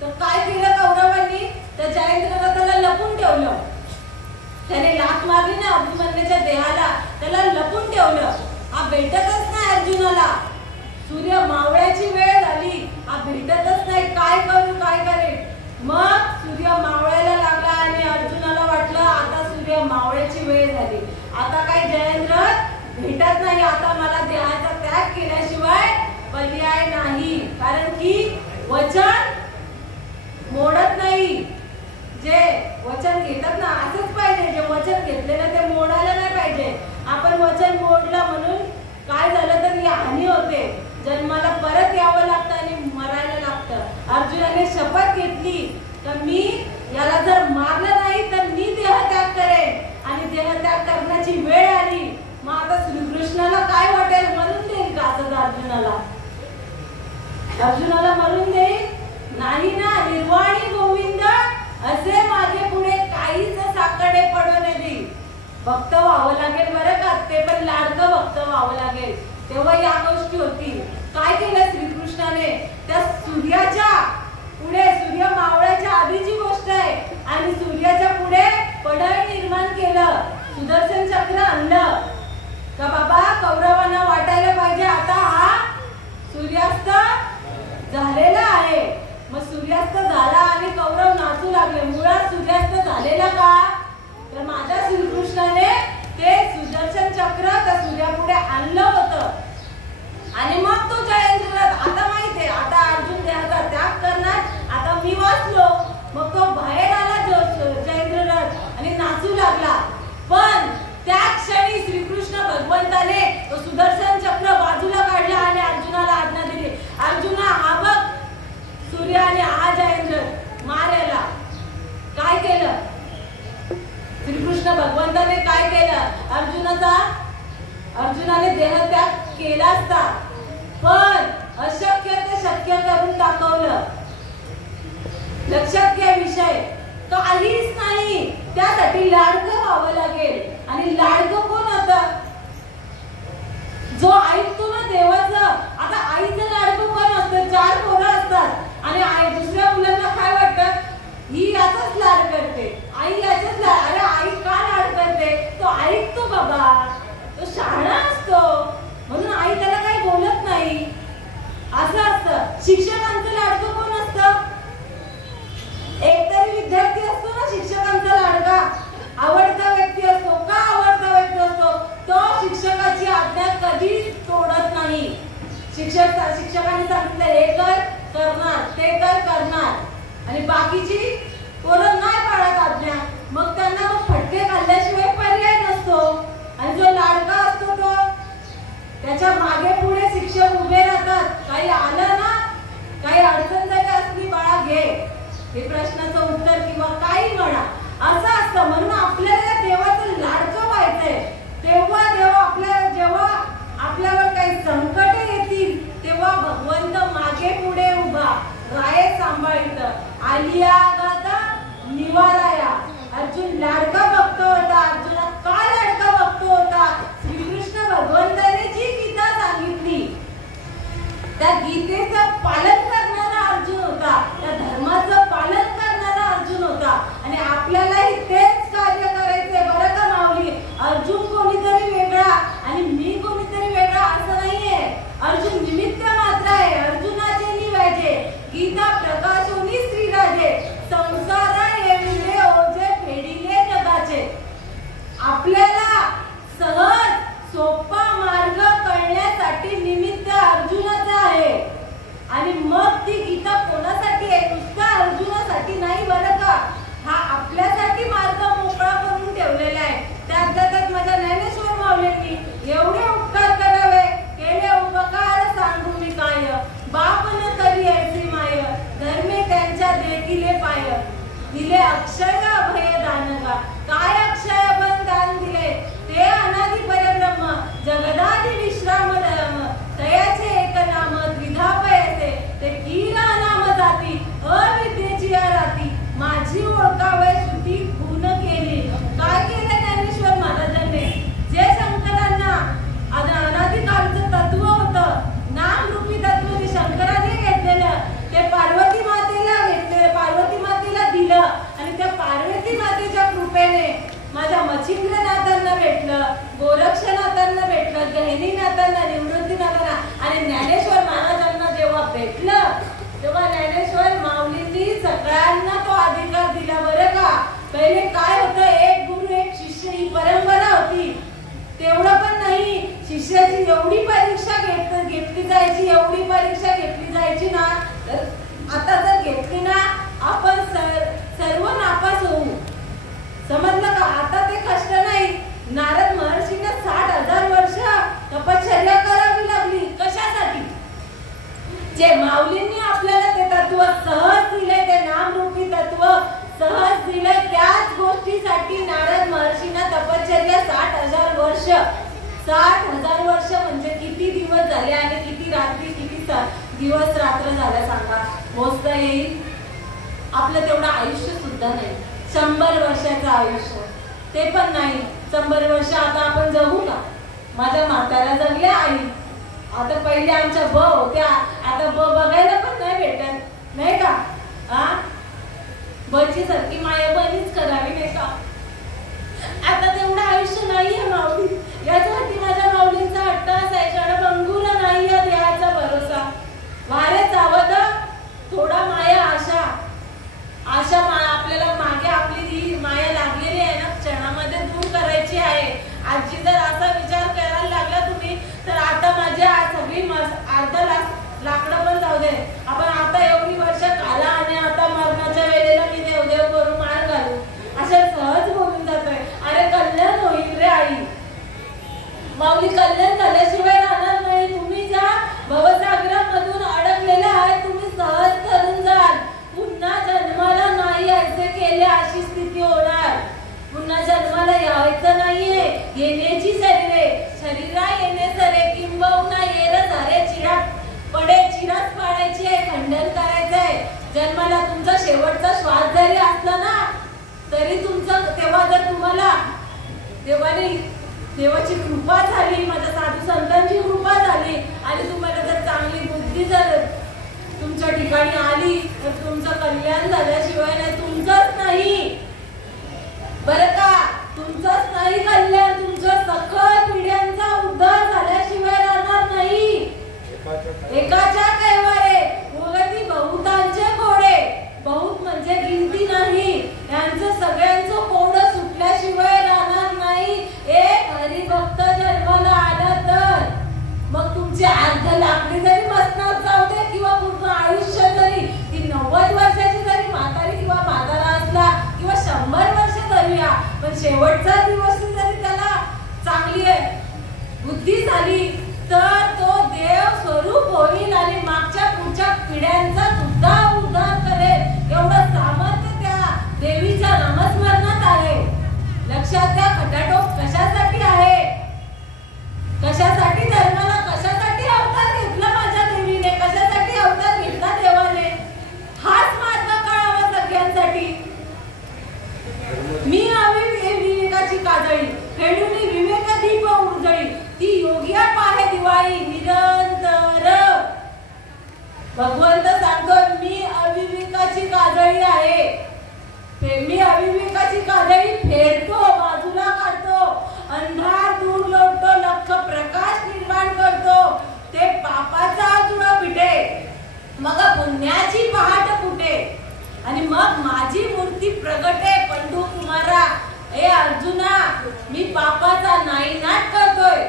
तर काय केलं कौरवांनी? तर जयद्रथाला लपून ठेवलं. त्याने लात मारली ना अभिमन्यूच्या देहाला, त्याला लपून ठेवलं. हा भेटतच नाही अर्जुनाला. सूर्य मावळ्याची वेळ झाली, हा भेटतच नाही. काय करू काय करेल? मग सूर्य मावळायला लागला आणि अर्जुनाला वाटलं आता सूर्य मावळ्याची वेळ झाली. आता काय जयेंद्र भेटत नाही. आता मला देहाचा त्याग केल्याशिवाय पर्याय नाही. कारण की वचन मोडत नाही. जे वचन घेतात ना असंच पाहिजे. जे वचन घेतलेलं ते मोडायला नाही पाहिजे. आपण वचन मोडलं म्हणून काय झालं तर ही हानी होते. जन्माला परत यावं लागतं आणि मरायला लागतं. अर्जुनाने शपथ घेतली तर मी याला जर मारलं नाही तर मी देहत्याग करेन आणि देहत्याग करण्याची वेळ आली. मग आता श्रीकृष्णाला काय वाटेल? मरून देईल का असं अर्जुनाला मरून देईल? नाही ना. निर्वाणी गोविंद असे मागे पुढे काहीच साकडे पडू नये. भक्त व्हावं लागेल बरं का, ते पण लाडकं भक्त व्हावं लागेल. तेव्हा या गोष्टी होतील. काय केलं श्रीकृष्णाने? त्या सूर्याच्या पुढे, सूर्य मावळ्याच्या आधीची गोष्ट आहे आणि सूर्याच्या पुढे पडळ निर्माण केलं. सुदर्शन चक्र आणलं का बाबा कौरवांना वाटायला पाहिजे आता हा सूर्यास्त झालेला सूर्यास्त झाला आणि कौरव नाचू लागले. मुळात सूर्यास्त झालेला का? तर माझ्या श्रीकृष्णाने ते सुदर्शन चक्र त्या सूर्यापुढे आणलं होतं आणि मग तो जयेंद्रनाथ, आता माहितीये आता अर्जुन देहाचा त्याग करणार, आता मी वाचलो, मग तो बाहेर आला जयेंद्रनाथ आणि नाचू लागला. पण त्या क्षणी श्रीकृष्ण भगवंताने तो सुदर्शन चक्र बाजूला काढला आणि अर्जुनाला आज्ञा दिली, अर्जुना हा बघ सूर्य आणि हा जयेंद्र, मार याला. काय केलं श्रीकृष्ण भगवंताने? काय केलं? अर्जुनाने देहत्याग केला असता, पण अशक्य ते शक्य करून दाखवलं. लक्षात घ्या विषय, काहीच नाही, त्यासाठी लाडकं व्हावं लागेल. आणि लाडकं कोण होतं? जो ऐकतो ना देवाचं. आता आईचं लाडकं कोण असतं? 4 पोरं असतात आणि आई दुसऱ्या मुलांना काय वाटतं? ही याचाच लाड करते, आई याचाच लाड. अरे आई का लाड करते? तो ऐकतो बाबा, तो शहाणा असतो म्हणून आई त्याला काही बोलत नाही. असं असतं. शिक्षकांचं लाडकं कोण असतं? एकतरी विद्यार्थी असतो ना शिक्षकांचा लाडका, आवडता व्यक्ती असतो. का आवडता व्यक्ती असतो? तो शिक्षकाची आज्ञा कधीच तोडत नाही. शिक्षकांनी सांगितलं हे कर, करणार, ते कर, करणार. आणि बाकीची पोरं नाही पाळत आज्ञा, मग त्यांना तो फटके खाल्ल्याशिवाय पर्याय नसतो. आणि जो लाडका असतो तो त्याच्या मागे पुढे शिक्षक उभे राहतात. काही आलं ना, काही अडचण जरी असली, बाळा घे हे प्रश्नाचं उत्तर किंवा काही म्हणा, असं असतं. म्हणून आपल्याला देवाचं लाडकं व्हायचंय. तेव्हा जेव्हा आपल्यावर काही संकट येतील तेव्हा भगवंत मागे पुढे उभा राय सांभाळीत. आलिया गाता निवाराया. अर्जुन लाडका भक्त होता. अर्जुना का लाडका भक्त होता? श्रीकृष्ण भगवंताने जी गीता सांगितली त्या गीतेचं पालन करणारा अर्जुन होता, त्या धर्माचं पालन करणारा अर्जुन होता. आणि आपल्यालाही तेच कार्य करायचंय बरं का माऊली. अर्जुन कोणीतरी वेगळा आणि मी कोणीतरी वेगळा असं नाहीये. अर्जुन निमित्त मात्र आहे. अर्जुनाचे निवाजे गीता प्रकाशोनी श्रीराजे, संसारा येविले ओझे फेडिले जगाचे. आपल्याला सहज सोपा मार्ग कळण्यासाठी निमित्त अर्जुनाचा आहे. आणि मग ती गीता कोणासाठी आहे? नुसता अर्जुनासाठी नाही बरं का. हा आपल्यासाठी मार्ग मोकळा करून ठेवलेला आहे. त्यात माझ्या ज्ञानेश्वर माऊलींनी एवढे उपकार करावे, केले उपकार सांगू मी काय, बाप न करी ऐसी माय, धर्मे त्यांच्या देखिले पाय, दिले अक्षय अभय दानगा. काय अक्षय पण दान दिले? ते अनादि परब्रह्म जगदादि विश्राम धर्म, तयाचे एक नाम द्विधा पयसे, ते कीरा नाम जाती अविद्येची राती, माझी ओळखावे श्रुती पूर्ण केली. काय केलं ज्ञानेश्वर महाराजांनी? जे शंकरांना अनादिकालचं तत्व होतं, नामरूपी तत्व जे शंकरांनी घेतलेलं, ते पार्वती मातेला दिलं. आणि त्या पार्वती मातेच्या कृपेने माझ्या मच्छिंद्रनाथांना भेटलं, गोरक्षनाथांना भेटलं, गहिनीनाथांना, निवृत्तीनाथांना. आणि ज्ञानेश्वर महाराजांना जेव्हा भेटलं तेव्हा ज्ञानेश्वर माऊलींनी सगळ्यांना तो अधिकार दिला बरं का. पहिले काय होतं? एक गुरु एक शिष्य ही परंपरा होती. तेवढं पण नाही. शिष्याची एवढी परीक्षा घेतली जायची, एवढी परीक्षा घेतली जायची ना, तर आता जर घेतली ना आपण सर्व नापास होऊ. समजलं का? आता ते कष्ट नाही. नारद महर्षींना 60,000 वर्ष तपश्चर्या करावी लागली. कशासाठी? जे माऊलींनी आपल्याला ते तत्व सहज दिले, ते नामरूपी तत्व सहज दिले, त्याच गोष्टीसाठी नारद महर्षींना तपश्चर्या 60,000 वर्ष. 60,000 वर्ष म्हणजे किती दिवस झाले आणि किती रात्री, किती दिवस रात्र झाल्या सांगा? मोजता येईल? आपलं तेवढं आयुष्य सुद्धा नाही. 100 वर्षाचं आयुष्य ते पण नाही. 100 वर्ष आता आपण जगू का? माझ्या म्हाताऱ्या जगल्या आई. आता पहिले आमच्या ब होत्या, आता ब बघायला पण नाही भेटत, नाही का? बची सारखी माया बनीच करावी, नाही का? आता तेवढं आयुष्य नाहीये माऊली. याच्यासाठी माझ्या माऊलींचा हट्ट असायचा, भंगुर नाही देहाचा भरोसा. वारे सावध थोडा माया आशा, जन्माला तुमचा शेवटचा श्वास जरी असला ना तरी तुमचं तेव्हा जर तुम्हाला देवाची कृपा झाली, माझ्या साधू संतांची कृपा झाली आणि तुम्हाला जर चांगली बुद्धी जर तुमच्या ठिकाणी आली तर तुमचं कल्याण झाल्याशिवाय नाही, तुमचंच नाही बरं का, तुमचंच नाही कल्याण, तुमच्या सकल पिढ्यांचा उद्धार झाल्याशिवाय राहणार नाही. एकाच्या कैवारे उगती बहुतांचे घोडे, बहुत म्हणजे गिनती नाही, यांचं सगळ्यांचं कोडं सुटल्याशिवाय राहणार नाही. एक हरिभक्त जन्माला आला तर मग तुमची अर्ध लाकडी जरी मसनात जाऊ दे किंवा पूर्ण आयुष्य जरी ती 90 वर्षाची जरी म्हातारी किंवा म्हातारा असला किंवा 100 वर्ष धरूया, पण शेवटचा दिवस जरी त्याला चांगली बुद्धी झाली तर तो देव स्वरूप होईल आणि मागच्या पुढच्या पिढ्यांचा सुद्धा उद्धार करेल. एवढं सामर्थ्य त्या देवीच्या नामस्मरणात आहे. लक्षात द्या, खटाटोप कशासाठी आहे, कशासाठी धर्माला, कशासाठी अवतार घेतला माझ्या देवीने, कशासाठी अवतार घेतला देवाने, हाच मार्ग कळावा सगळ्यांसाठी. मी विवेकाची काजळी खेळून विवेक दीप उजळी, ती योग्या पाहे दिवाळी निरंतर. भगवंत सांगतो मी अविवेकाची काजळी आहे, मी अविवेकाची काजळी फेडतो, बाजूला काढतो, अंधार दूर लोटतो, लख प्रकाश निर्माण करतो. ते पापाचा जुळा पिटे, मग पुण्याची पहाट फुटे आणि मग माझी मूर्ती प्रगटे. पंडू कुमारा, ए अर्जुना, मी पापाचा नायनाट करतोय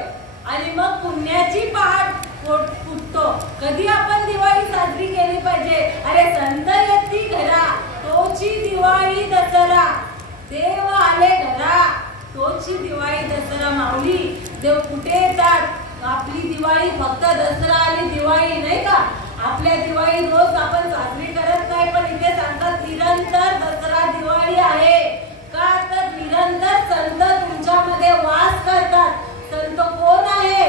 आणि मग पुण्याची पहाट फुटतो. कधी आपण दिवाळी साजरी केली पाहिजे? अरे संत येती घरा, तोची दिवाळी दसरा, देव आले घरा, तोची दिवाळी दसरा. माऊली, देव कुठे येतात? आपली दिवाळी फक्त दसरा आणि दिवाळी नाही का, आपल्या दिवाळी रोज आपण साजरी करत नाही, पण इथे सांगतात निरंतर दसरा दिवाळी आहे. का तर निरंतर संत तुमच्यामध्ये वास करतात. संत कोण आहे?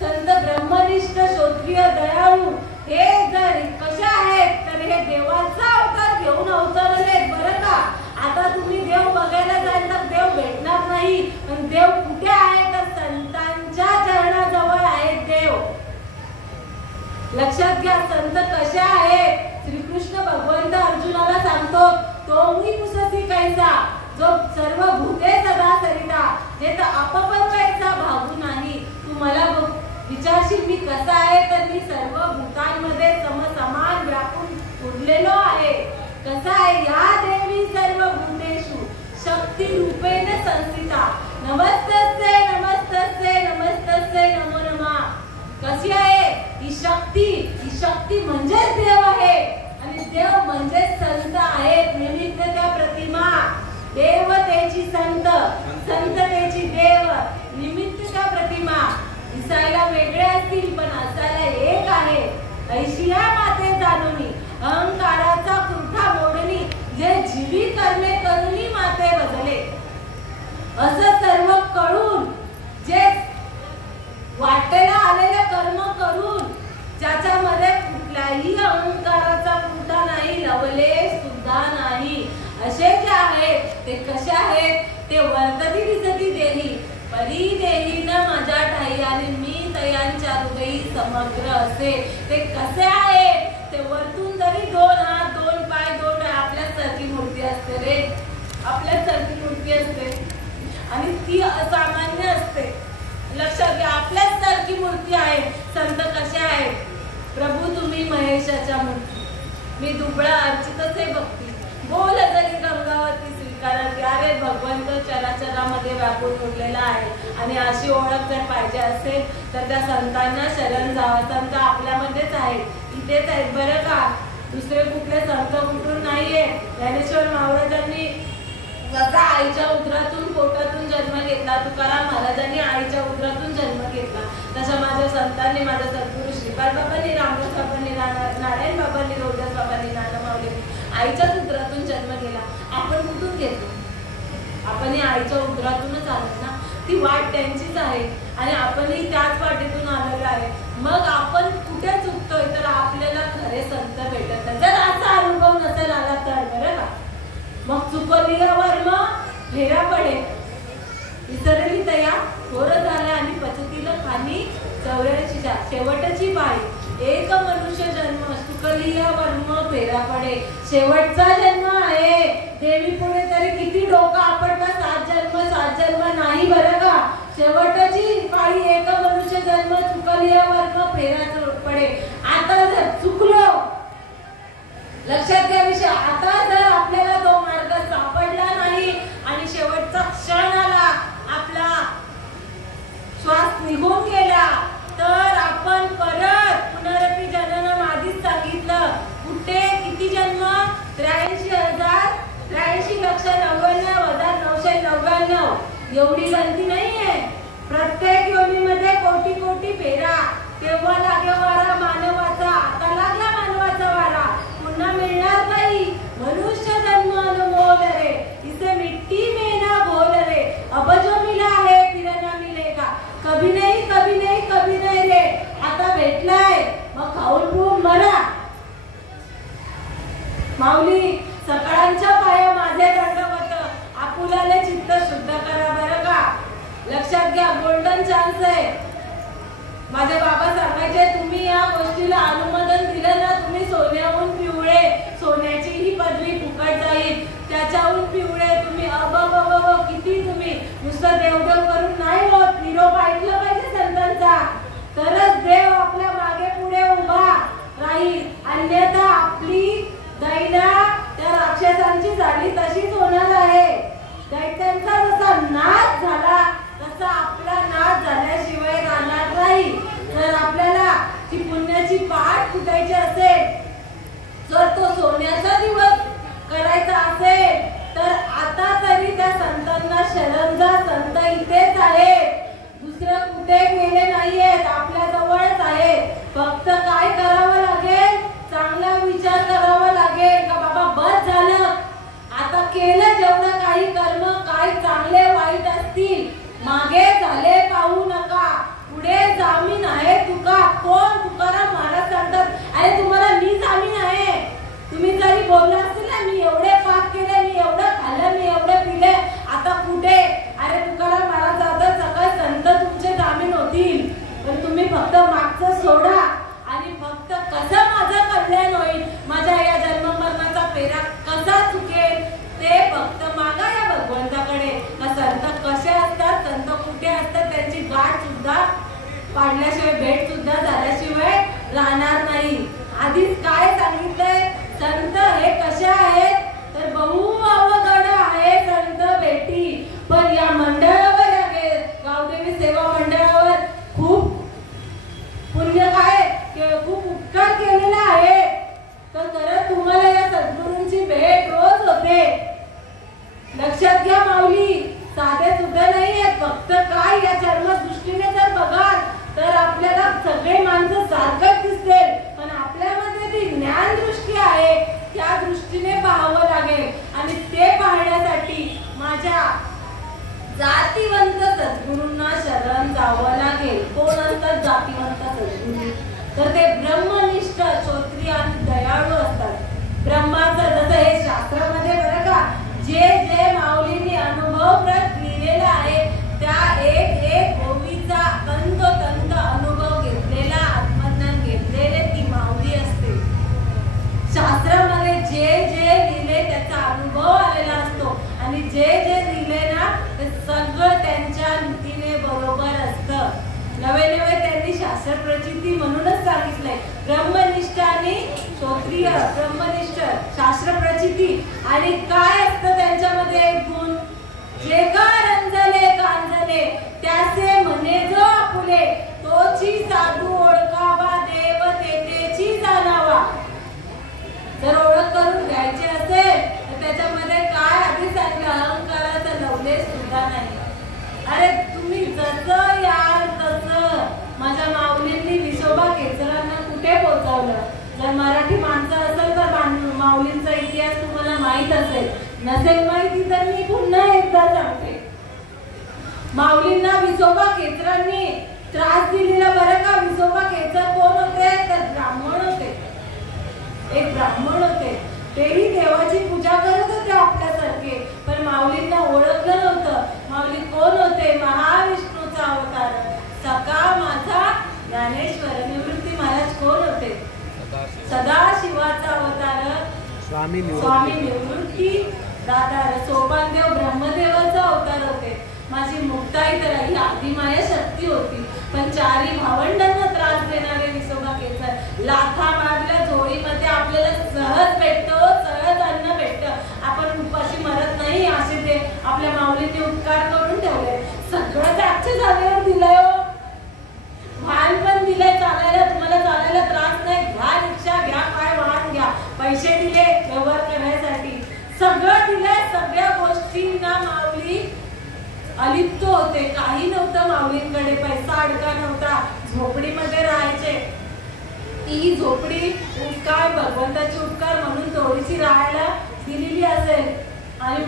संत ब्रह्मनिष्ठ क्षत्रिय दयाळू. हे जर कसे आहेत तर हे देवाचा अवतार घेऊन अवतरले बरं का. आता तुम्ही देव बघायला जाल तर देव भेटणार नाही, पण देव कुठे आहे तर संतांच्या चरणाजवळ आहे देव. लक्षात घ्या, संत कसे आहेत. श्रीकृष्ण भगवंत अर्जुनाला सांगतो, तो मी पुसती कैसा जो सर्व भूते सदा सरिता, जे तर अपपर कैसा भागू नाही. तू मला विचारशील मी कसा आहे तर मी सर्व भूतांमध्ये समसमान व्यापून उरलेलो आहे. कसा आहे? या देवी सर्व भूतेषु शक्ती रूपेण संस्थिता, नमस्तस्ये नमस्तस्ये नमस्तस्ये नमो नमः. कशी आहे ही शक्ती म्हणजेच देव आहे आणि देव म्हणजे संत आहेत. निमित्त त्या प्रतिमा, देवतेची संत, संततेची देव, निमित्त त्या प्रतिमा. दिसायला वेगळे असतील पण असायला एक आहे. ऐशिया माते जाणूनी अहंकाराचा कुर्ठा मोडणी, जे जीवी कर्मे करूनी माते बदले. असं सर्व कळून, जे वाटेला आलेले कर्म करून, ज्याच्यामध्ये कुठल्याही अहंकाराचा कुर्ठा नाही, लवले सुद्धा नाही, असे जे आहेत ते कसे आहेत? ते वर्तती दिसती देही, परी देही न माझ्या ठाई आणि मी तयांच्या हृदयी समग्र असे. ते कसे आहे? ते वरतून जरी 2 हात 2 पाय 2 डोळे, आपल्यासारखी मूर्ती असते रे, आपल्यासारखी मूर्ती असते आणि ती असामान्य असते. लक्षात घ्या, आपल्यासारखी मूर्ती आहे. संत कसे आहेत? प्रभू तुम्ही महेशाच्या मूर्ती, मी दुबळा अर्चितच आहे भक्ती, बोल जरी गंगावती स्वीकारा. अरे भगवंत चराचरामध्ये व्यापून उरलेला आहे आणि अशी ओळख जर पाहिजे असेल तर त्या संतांना शरण जावं. संत आपल्यामध्येच आहेत, इथेच आहेत बरं का. दुसरे कुठले संत कुठून नाहीये. ज्ञानेश्वर महाराजांनी जसा आईच्या उदरातून पोटातून जन्म घेतला, तुकाराम महाराजांनी आईच्या उदरातून जन्म घेतला, तसा माझ्या संतांनी, माझ्या सद्गुरू श्रीपाद बाबांनी, रामदास बाबांनी, नारायण बाबांनी, रोहिदास बाबांनी, नाना माऊलींनी आईच्याच उदरातून जन्म घेतला. आपण कुठून घेतो? आपण आईच्या उदरातूनच आलो ना. ती वाट त्यांचीच आहे आणि आपणही त्याच वाटेतून आलेलो आहे. मग आपण कुठे चुकतोय तर आपल्याला खरे संत भेटत. जर असा अनुभव फेरा पडे विसरली तया घोर झाला आणि पचतीला खाली 84 शेवटची पाळी एक मनुष्य जन्म सुकलिया वर्म फेरा पडे शेवटचा जन्म आहे देवी पुढे तरी किती डोकं आपटला 7 जन्म नाही बरं का शेवटची पाळी एक मनुष्य जन्म सुकलिया वर्म फेरा पडे आता जर चुकलो लक्षात घ्या विषय आता जर आपल्याला तो मार्ग सापडला नाही आणि शेवटचा क्षण आला आपला श्वास निघून गेला तर आपण परत पुनरपी जननम आधीच सांगितलं कुठे किती जन्म 83,99,999 एवढी गणती नाहीये प्रत्येक योनीमध्ये कोटी कोटी फेरा तेव्हा लागे वारा मानवाचा आता लागला मानवाचा वारा पुन्हा मिळणार नाही मनुष्य जन्म अनमोल रे इसे मिट्टी में ना घोल रे अब जो मिला है फिर ना मिलेगा कभी नहीं कभी नहीं कभी नहीं रे आता भेटलाय मग खाऊन पिऊन मरा माऊली सकाळच्या पाया माझे दंडवत आपुलाले चित्त शुद्ध करा बरं का लक्षात घ्या गोल्डन चान्स आहे माझे बाबा सांगायचे तुम्ही या गोष्टीला अनुमोदन दिलं ना तुम्ही सोन्याहून पिवळे सोन्याची ही पदवी फुकट जाईल त्याच्याहून पिवळे तुम्ही किती तुम्ही नुसतं देवदेव करून नाही होत निरोप ऐकलं पाहिजे संतांचा तरच देव आपल्या मागे पुढे उभा राहील अन्यथा आपली दैना त्या राक्षसांची झाली तशीच होणार आहे दैत्यांचा जसा नाश झाला तसा आपला नाश झाल्याशिवाय राहणार नाही जर आपल्याला ती पुण्याची पाठ फुटायची असेल जर तो सोन्याचा दिवस करायचा असेल तर आता तरी त्या संतांना शरण जा संत इथेच आहेत दुसरं कुठे गेले नाहीयेत आपल्या जवळच आहेत फक्त काय करावं लागेल चांगला विचार करावा लागेल का बाबा बस झालं आता केलं जेवढं काही कर्म काय चांगले वाईट असतील मागे झाले पाहू नका पुढे जामीन आहे तुका कोण तुकाराम महाराज सांगतात अरे तुम्हाला मी जामीन आहे तुम्ही जरी बोलला असतील ना मी एवढे पाप केले मी एवढं खाल्लं मी एवढं पिले आता कुठे अरे तुकाराम महाराज सांगतात सगळे संत तुमचे जामीन होतील पण तुम्ही फक्त मागचं सोडा आणि फक्त कसं माझं कल्याण होईल माझ्या या जन्म मरणाचा फेरा कसा चुकेल ते फक्त मागा या भगवंताकडे संत कसे असतात संत कुठे असतात त्यांची गाठ सुद्धा पाडल्याशिवाय भेट सुद्धा झाल्याशिवाय राहणार नाही आधीच काय सांगितलंय संत हे कसे आहेत तर बहु अवघड आहे संत भेटी पण या मंडळावर गावदेवी सेवा मंडळावर खूप पुण्य काय खूप उपकार केलेला आहे तर खरं तुम्हाला या सद्गुरूंची भेट रोज होते लक्षात घ्या माऊली साधे सुद्धा नाही आहेत फक्त काय या जन्मदृष्टीने जर बघाल तर आपल्याला सगळे माणसं सारखंच दिसतील पण आपल्यामध्ये ती ज्ञान दृष्टी आहे त्या दृष्टीने पाहावं लागेल आणि ते पाहण्यासाठी माझ्या जातीवंत सद्गुरूंना शरण जावं लागेल कोण असतात जातीवंत सद्गुरू तर ते ब्रह्मनिष्ठ श्रोत्रिय आणि दयाळू असतात ब्रह्माचं जसं हे शास्त्रामध्ये बरं का जे जे माऊलींनी अनुभवप्रत लिहिलेलं आहे त्या एक एक ओवीचा तंतोतंत अनुभव घेतलेला आत्मज्ञान घेतलेले ती माऊली असते शास्त्रामध्ये जे जे लिहिले त्याचा अनुभव आलेला असतो आणि जे जे लिहिले ना ते सगळं त्यांच्या रीतीने बरोबर असतं नवे नवे त्यांनी शास्त्र प्रचिती म्हणूनच सांगितलंय ब्रह्मनिष्ठ आणि श्रोत्रिय ब्रह्मनिष्ठ शास्त्र प्रचिती आणि काय असतं त्यांच्यामध्ये एक गुण जे का रंजले गांजले त्याचे म्हणे जो आपुले तोची साधू ओळखावा देव तेची जाणावा जर ओळख करून घ्यायची असेल तर त्याच्यामध्ये काय आधी सांगितलं अहंकाराचं लवलेश सुद्धा नाही अरे तुम्ही जसं याल तसं माझ्या माऊलींनी विसोबा केसरांना कुठे पोहोचवलं जर मराठी माणसं असेल तर माऊलींचा इतिहास तुम्हाला माहित असेल नसेल माहिती तर मी पुन्हा एकदा सांगते माऊलींना विसोबा केसरांनी त्रास दिलेला बरं का विसोबा केसर कोण होते तर ब्राह्मण होते एक ब्राह्मण होते तेही देवाची पूजा करत होते आपल्यासारखे, पण माऊलींना ओळखलं नव्हतं. माऊली कोण होते? महाविष्णूचा अवतार, सखा माझा ज्ञानेश्वर. निवृत्ती महाराज कोण होते? सदाशिवाचा अवतार, स्वामी निवृत्ती दातार. सोपानदेव ब्रह्मदेवाचा अवतार होते. माझी मुक्ताई तर ही आदिमाया शक्ती होती. पण चारी भावंडांना त्रास देणारे विसोबा केसर. लाथा मारल्या झोळीमध्ये आपल्याला सहज भेटतो, सहज अन्न भेटतं, आपण उपाशी मरत नाही, असे ते आपल्या माऊलीने उपकार करून ठेवले. सगळं त्याच्या जागेवर दिलंय. वाहन पण दिलंय चालायला, तुम्हाला चालायला त्रास नाही, घ्या रिक्षा, घ्या काय वाहन घ्या. पैसे दिले व्यवहार करण्यासाठी, सगळं दिलंय. सगळ्या गोष्टींना माऊली अलिप्त होते. काही नव्हतं माऊलींकडे, पैसा अडका नव्हता, झोपडीमध्ये राहायचे. ती झोपडी उपकार, भगवंताची उपकार म्हणून थोडीशी राहायला दिलेली असेल. आणि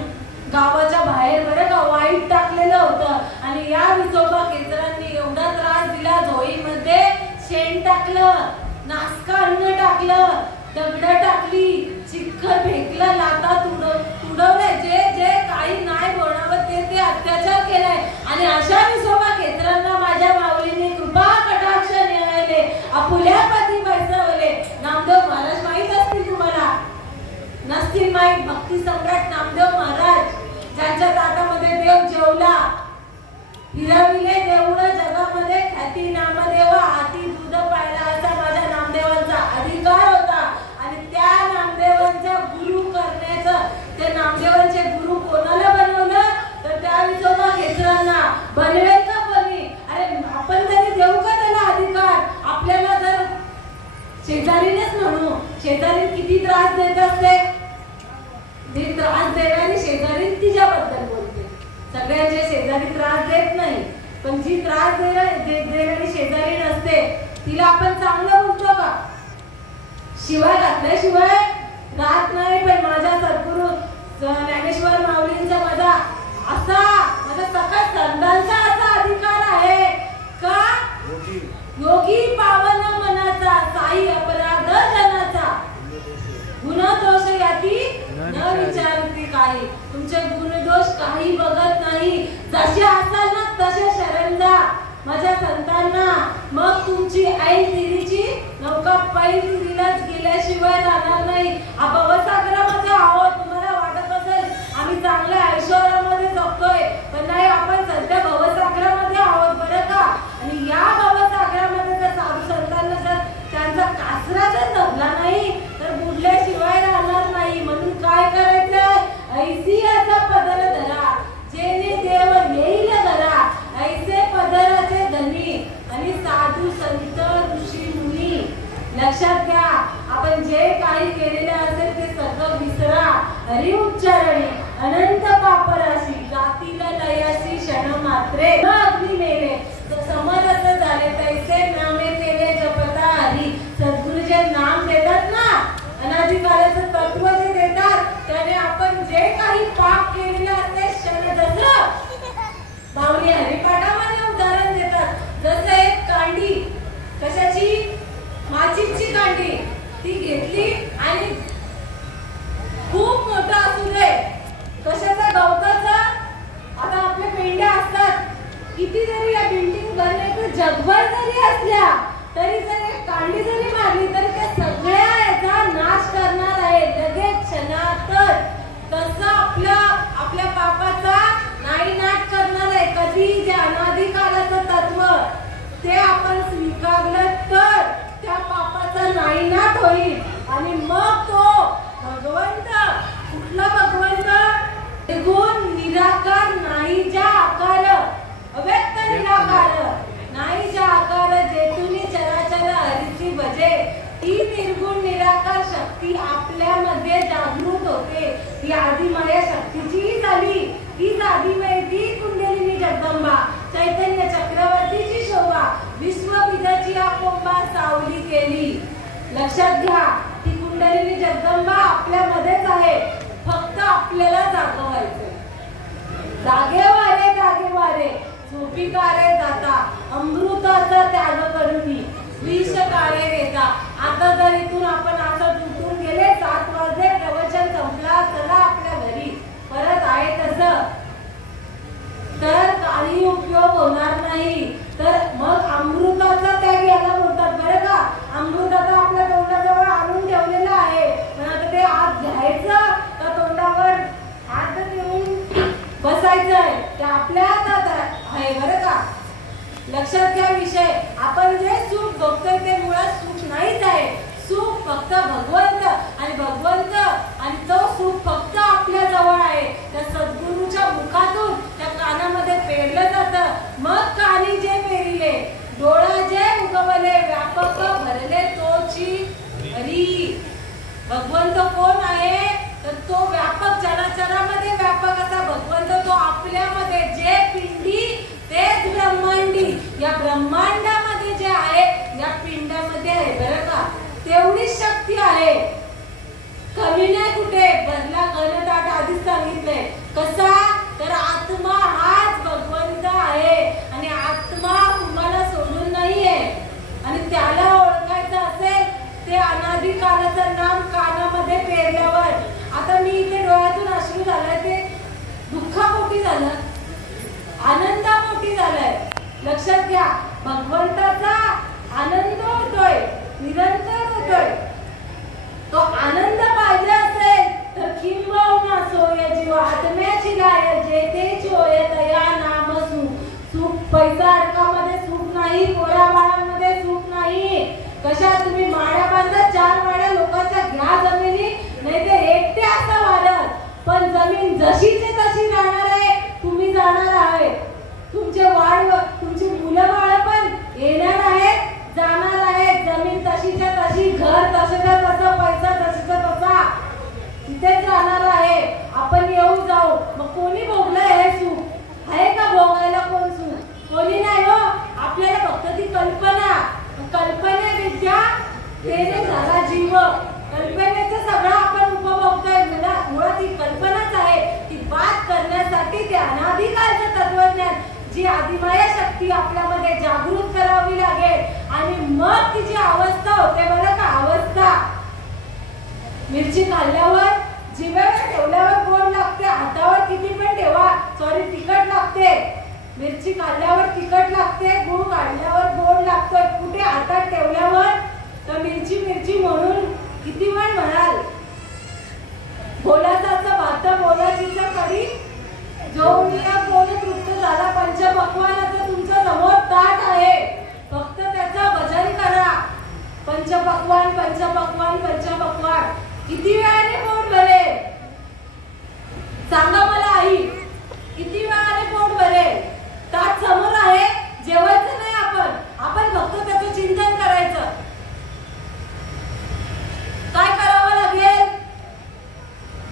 गावाच्या बाहेर बरं का वाईट टाकलेलं होतं. आणि या विसोबा केसरांनी एवढा त्रास दिला. झोळीमध्ये शेण टाकलं, नासका अन्न टाकलं, दगड टाकली, चिखल फेकलं, लाता तुडवलंय, जे काही नाही बोलावं ते अत्याचार केलाय. आणि अशा विसोबा केसरांना माझ्या माऊलीने कृपा कटाक्ष निळाले, आपुल्यापती पैसवले. नामदेव महाराज माहित असतील तुम्हाला? नसतील माहित? भक्ती सम्राट नामदेव महाराज, ज्यांच्या ताटामध्ये देव जेवला. हिरविले देऊळ जगामध्ये, ख्याती नामदेवा, हाती दूध पाहिला, असा माझ्या नामदेवांचा अधिकार होता. आणि त्या नामदेवांचा गुरु करण्याचं, ते नामदेवांचे गुरु कोणाला बनवलं? तर त्या विसोबा केसरांना. बनवेल का कोणी? अरे आपण तरी देऊ का त्याला अधिकार? आपल्याला जर शेजारीनेच म्हणू, शेजारी किती त्रास देत असते, ती त्रास देणारी शेजारी तिच्याबद्दल बोलते. सगळ्यांचे शेजारी त्रास देत नाही, पण जी त्रास देणारी शेजारी नसते तिला आपण चांगलं बोलतो का? शिवाय घातल्याशिवाय राहत नाही. पण माझ्या सद्गुरू ज्ञानेश्वर माऊलींचा माझा सखा संतांचा असा अधिकार आहे का? योगी पावन मनाचा, साई अपराध जनाचा, गुणदोष याती न विचारती काही. तुमचे गुणदोष काही बघत नाही. जसे असाल ना तसे शरण जा माझ्या संतांना. मग तुमची ऐन तिरीची नौका पैल तिरीलाच गेल्याशिवाय राहणार नाही. भवसागरामध्ये आहोत. तुम्हाला वाटत असेल आम्ही चांगल्या ऐश्वर्यामध्ये जगतोय, पण नाही, आपण सध्या भवसागरामध्ये आहोत बरं का. आणि या भवसागरामध्ये जर साधू संतांना जर त्यांचा कासरा जर धरला नाही तर बुडल्याशिवाय राहणार नाही. म्हणून काय करायचं? ऐसियाचा पदर धरा, जेणे देव येईल धरा, ऐसे पदराचे धनी. आणि साधू संत ऋषी मुनी लक्षात घ्या, आपण जे काही केलेले असेल ते सगळं विसरा. हरी उच्चारणे अनंत पापराशी, जातीला लयाशी क्षण मात्रे अग्नी मेले. समरस झाले तैसे नामे केले जपता हरी. सद्गुरु जे नाम देतात ना, अनादिकालाचं तत्व जे देतात, त्याने आपण जे काही पाप केलेले असते क्षण, जसं माऊली हरिपाठामध्ये उदाहरण देतात, जसं एक कांडी, कशाची? माचीची कांडी, ती घेतली आणि खूप मोठा असू दे, कशाचा? गवताचा. आता आपल्या पेंड्या असतात, किती जरी या बिल्डिंग बनले जगभर जरी असल्या तरी जर एक कांडी जरी मारली तरी त्या सगळ्या याचा नाश करणार आहे लगेच क्षणातच. तसं आपल्या पापाचा नाईनाट करणार आहे. कधी जे अनादिकालाचं तत्व ते आपण स्वीकारलं तर त्या पापाचा नाईनाट होईल. आणि मग तो भगवंत, कुठला भगवंत? गुण निराकार, नाही ज्या आकार, अव्यक्त निराकार, नाही ज्या आकार, जेतुनी चराचर हरीची भजे. ती निर्गुण निराकार शक्ती आपल्यामध्ये जागृत होते. ती आदिमाया शक्तीची झाली. हीच आदिमाया, ती कुंडलिनी जगदंबा, चैतन्य चक्रवर्तीची शोभा, विश्वविदाची आपोंबा सावली केली. लक्षात घ्या, ती कुंडलिनी जगदंबा आपल्यामध्येच आहे, फक्त आपल्याला जागवायचं. जागेवारे जागेवारे झोपी कारे जाता, अमृताचा त्याग करून विष कारे घेता. आता जर इथून आपण असं उठून गेले 7 वाजले, घ्यायचं का तोंडावर हात देऊन बसायचंय ते आपल्या हातात आहे बरं का. लक्षात घ्या विषय. आपण जे सुख बघतोय ते मुळात सुख नाहीच आहे. सुख फक्त भगवंत आणि तो सुख फक्त आपल्या जवळ आहे. त्या सद्गुरूच्या मुखातून त्या कानामध्ये पेरलं जातं. मग कानी जे पेरिले डोळा जे उगवले व्यापक भरले तोची हरी. भगवंत कोण आहे तर तो व्यापक चराचरामध्ये व्यापक असा भगवंत तो आपल्यामध्ये जे पिंडी तेच ब्रह्मांडी. या ब्रह्मांडामध्ये जे आहे या पिंडामध्ये आहे बरं का. तेवढीच शक्ती आहे. कमी नाही कुठे. बदला घनदाट आधीच सांगितलंय. कसा तर आत्मा हाच भगवंत आहे आणि आत्मा तुम्हाला सोडून नाहीये. आणि त्याला ओळखायचं असेल ते अनादी कालाचं नाम कानामध्ये पेरल्यावर. आता मी इथे डोळ्यातून अश्रू झालाय ते दुःखापोटी झालं, आनंदापोटी झालंय. लक्षात घ्या. भगवंताचा आनंद होतोय, निरंतर होतोय. तो आनंद पाहिजे असेल तर किंबहुना सोय जीव आत्म्याची लाय जेतेची होय तया नाम सुख. पैसा अडकामध्ये सुख नाही, पोराबाळांमध्ये सुख नाही. कशा तुम्ही माड्या बांधा 4 माड्या लोकांच्या घ्या जमिनी नाही ते एकटे असा वाढत. पण जमीन जशीची तशी राहणार आहे. तुम्ही जाणार आहे. तुमचे वाढ तुमची मुलं बाळ पण येणार आहेत जाणार आहेत. जमीन तशीच्या तशी, घर तसंच्या तसं, पैसा तसंच्या तसा तिथेच राहणार आहे. आपण येऊ जाऊ. मग कोणी भोगलंय हे सुख? आहे का भोगायला कोण सुख? कोणी नाही हो. आपल्याला फक्त ती कल्पने विद्या तेने झाला जीव. कल्पनेचं सगळं आपण उपभोगतोय. मुळात ही कल्पनाच आहे. ती बात करण्यासाठी ते अनादिकालचं तत्वज्ञान जी आदिमाया शक्ती आपल्यामध्ये जागृत करावी लागेल आणि मग तिची अवस्था होते बरं का. अवस्था मिरची खाल्ल्यावर जिभेवर ठेवल्यावर गोड लागते. हातावर किती पण ठेवा तिखट लागते. मिरची खाल्ल्यावर तिखट लागते, गुळ काढल्यावर गोड लागतोय. कुठे हातात ठेवल्यावर तर मिरची म्हणून किती वेळ म्हणाल. बोलाचा भात बोलाचीचा कढी जोडीला कोण तृप्त झाला. पंचपक्वानाचं तुमचं समोर ताट आहे. फक्त त्याचं भजन करा. पंचपक्वान किती वेळाने पोट भरेल सांगा मला आई. किती वेळाने पोट भरेल? ताट समोर आहे. जेवायचं नाही आपण फक्त त्याचं चिंतन करायचं. काय करावं लागेल?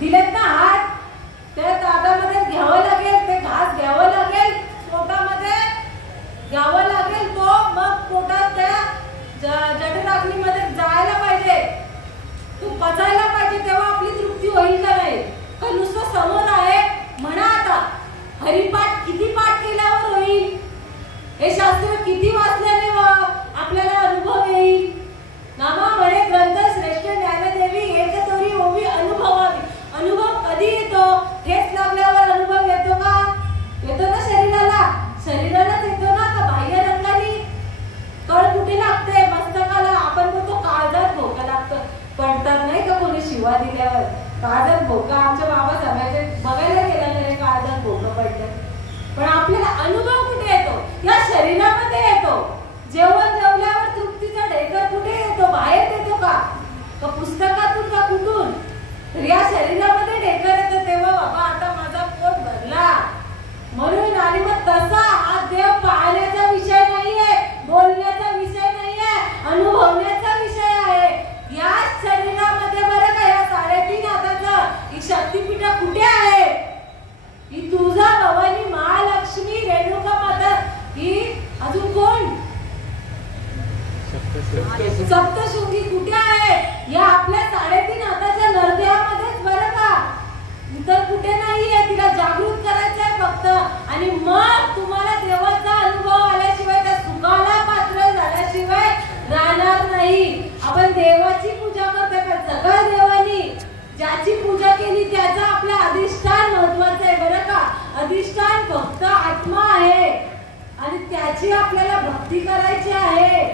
दिलेत ना हात त्या ताटामध्ये घ्यावं लागेल. ते घास घ्यावं लागेल. पोटामध्ये घ्यावं लागेल. तो मग पोटात त्या जठराग्नीमध्ये जायला पाहिजे. तू पचायला पाहिजे. तेव्हा आपली तृप्ती होईल का नाही? का नुसतं समोर आहे म्हणा. आता हरिपाठ किती पाठ केल्यावर होईल? हे शास्त्र किती वाचल्याने आपल्याला अनुभव येईल? नामा म्हणे ग्रंथ श्रेष्ठ ज्ञानदेवी एक तोरी ओवी अनुभवावी. अनुभव कधी येतो? ठेच लागल्यावर अनुभव येतो का? येतो ना शरीरालाच येतो ना. का बाह्य रंगाने? कळ कुठे लागते? मस्तकाला. आपण बोलतो काळजात भोका लागतं. पडतात नाही का कोणी शिवा दिल्यावर काळजात भोका. आमच्या बाबा सांगायचे बघायला गेला तरी काळजात भोका पडतं. पण आपल्याला अनुभव कुठे येतो? या शरीरामध्ये येतो. जेवण जेवल्यावर तृप्तीचा ढेकर कुठे येतो? बाहेर येतो का पुस्तकातून का कुठून? तर या शरीरामध्ये ढेकर येतं. तेव्हा बाबा आता माझा पोट भरला म्हणून. आणि मग तसा हा देव पाहण्याचा विषय नाहीये, बोलण्याचा विषय नाहीये, अनुभवण्याचा विषय आहे. या शरीरामध्ये बरं का या 3.5 हाताचं ही शक्तीपीठ कुठे आहे? ही तुळजा भवानी महालक्ष्मी रेणुका माता. ही अजून कोण? सप्तशृंगी कुठे आहे? या आपल्या 3.5 हाताच्या नरदेहामध्येच बरं का. इतर कुठे नाहीये. तिला जागृत करायचंय फक्त. आणि मग तुम्हाला देवाचा अनुभव आल्याशिवाय त्या सुखाला पात्र झाल्याशिवाय राहणार नाही. आपण देवाची पूजा करतो का? सगळ्या देवानी ज्याची पूजा केली त्याचा आपला अधिष्ठान महत्वाचं आहे बरं का. अधिष्ठान फक्त आत्मा आहे आणि त्याची आपल्याला भक्ती करायची आहे.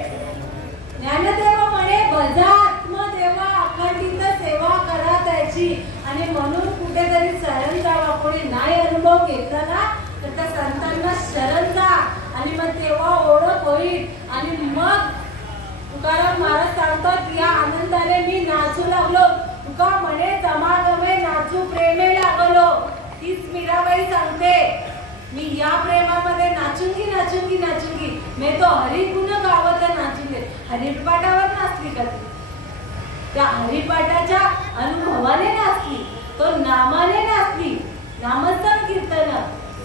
ज्ञानदेव म्हणे भजा आत्मदेवा अखंडित सेवा करा त्याची. पाहिजे आणि म्हणून कुठेतरी शरण जावा. कोणी नाही अनुभव घेतला ना तर त्या संतांना शरण जा आणि मग तेव्हा ओळख होईल. आणि मग तुकाराम महाराज सांगतात, या आनंदाने मी नाचू लागलो. तुका म्हणे समागमे नाचू प्रेमे लागलो. तीच मीराबाई सांगते, मी या प्रेमामध्ये नाचूंगी नाचूंगी नाचूंगी. मी तो हरिगुण गावत नाचूंगे. हरिपाठावर नाचली का ती? त्या हरिपाठाच्या अनुभवाने नाचली, तो नामाने नाचली. नामसंकीर्तन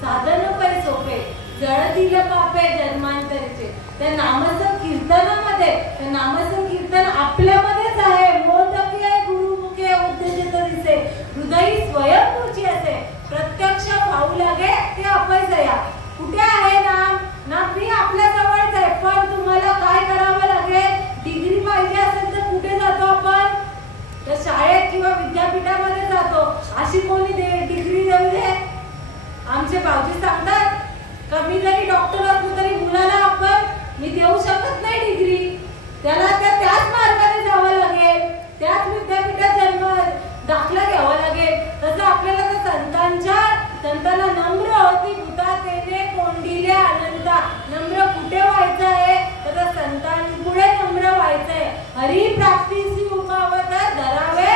साधन पै सोपे जळतील पापे जन्मांतरीचे. त्या नामसंकीर्तनामध्ये, त्या नामसंकीर्तन आपल्यामध्येच आहे. मोदकी आहे गुरुमुखे उद्देशित दिसे, हृदयी स्वयंभूची असे. प्रत्यक्ष पाहू लागे ते अपयसया. कुठे आहे नाम? नाम मी आपल्या जवळच आहे. पण तुम्हाला काय करावं लागेल? डिग्री पाहिजे असेल तर कुठे जातो आपण? तर शाळेत किंवा विद्यापीठामध्ये जातो. अशी कोणी डिग्री देऊ दे? आमचे भाऊजी सांगतात, कमी जरी डॉक्टर असलो तरी मुलाला आपण मी देऊ शकत नाही डिग्री. त्याला त्याच मार्गाने जावं लागेल, त्याच विद्यापीठात दाखला घ्यावा लागेल. तसं आपल्याला त्या संतांना नम्र होती भूता तेने कोंडिले अनंता. नम्र कुठे व्हायचं आहे? तर त्या संतांपुढे नम्र व्हायचं आहे. हरी प्राप्तीची उपावत धरावे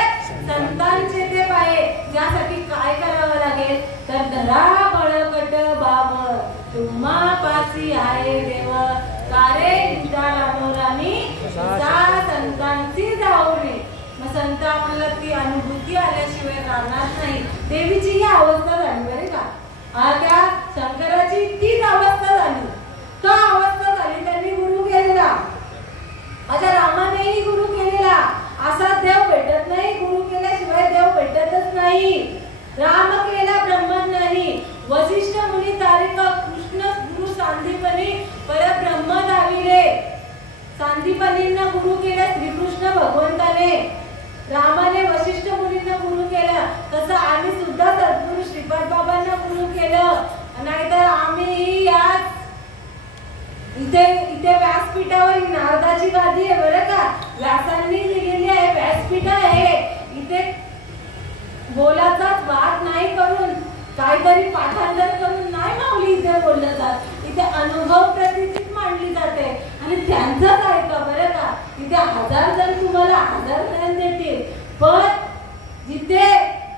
संतांचे ते पाये. ज्यासाठी काय करावं लागेल? तर धरा बळकट बाब तुम्हा पासी आहे देव. कारे विचारानी संतांची जाऊने. मग संत आपल्याला ती अनुभूती आल्याशिवाय राहणार नाही. देवीची ही अवस्था झाली बरे का. त्या शंकराची तीच अवस्था झाली. का अवस्था झाली? त्यांनी गुरु केलेला. आता रामानेही गुरु केलेला. असा देव भेटत नाही. गुरु केल्याशिवाय देव भेटतच नाही. राम केला ब्रह्मन नाही. वशिष्ठ मुनी तारिक कृष्ण गुरु सांदीपनी परब्रह्म दाविले. सांदीपनींना गुरु केलं श्रीकृष्ण भगवंताने. रामाने वशिष्ठ मुनींना गुरु केलं. तसं आम्ही सुद्धा सद्गुरु श्रीपाद बाबांना गुरु केलं. नाहीतर आम्ही याच इथे व्यासपीठावर नारदाची गादी आहे बरं का. व्यासांनी दिलेली आहे व्यासपीठ आहे. इथे बोलाचाच वाद नाही करून, काहीतरी पाठांतर करून नाही माऊली इथे बोललं जात. इथे अनुभव प्रतिष्ठित मांडली जाते आणि त्यांचंच ऐका बरं का. इथे 1000 जण तुम्हाला 1000 ज्ञान देतील. पण जिथे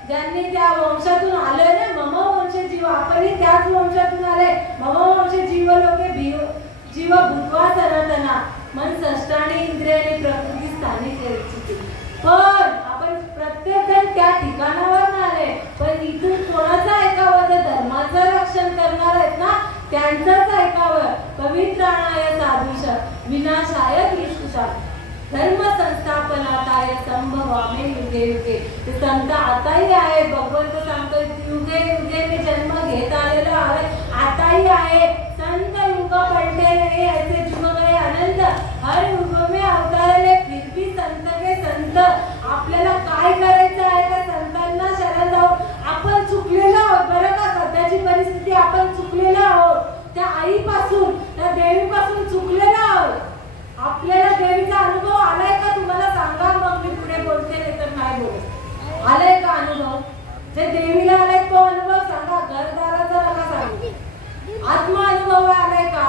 ज्यांनी त्या वंशातून आलोय ना, मम वंश जीव, आपणही त्याच वंशातून आले. मम वंश जीव लोके जीव भूतवा सनातना मन षष्ठाने इंद्रियाने प्रकृती स्थानी केली. पण आपण प्रत्येक जण त्या ठिकाणावर आले. पण इथून कोणाचं ऐकावं? तर धर्माचं रक्षण करणार आहेत ना त्यांचंच ऐकावं. पवित्राणाय साधुष विनाशाय दृष्टुषा धर्म संस्थापनाताय संभवामे युगे युगे. ते संत आताही आहेत. भगवंत सांगतोय युगे युगे मी जन्म घेत आलेलो आहे, आताही आहे. संत युग पलटे नाही ऐसे जुग गए अनंत. हर युग में अवतारले फिर भी संत के संत. आपल्याला काय करायचं आहे? त्या संतांना शरण जाऊन आपण चुकलेलो आहोत बरं का. सध्याची परिस्थिती आपण चुकलेलो आहोत. त्या आईपासून, त्या देवीपासून चुकलेलो आहोत. आपल्याला देवीचा अनुभव आलाय का? तुम्हाला सांगा, मग मी पुढे बोलते, नाही तर नाही बोलत. आलाय का अनुभव? जे देवीला आलाय तो अनुभव सांगा. घरदाराचा नका सांगू. आत्मा अनुभव आलाय का?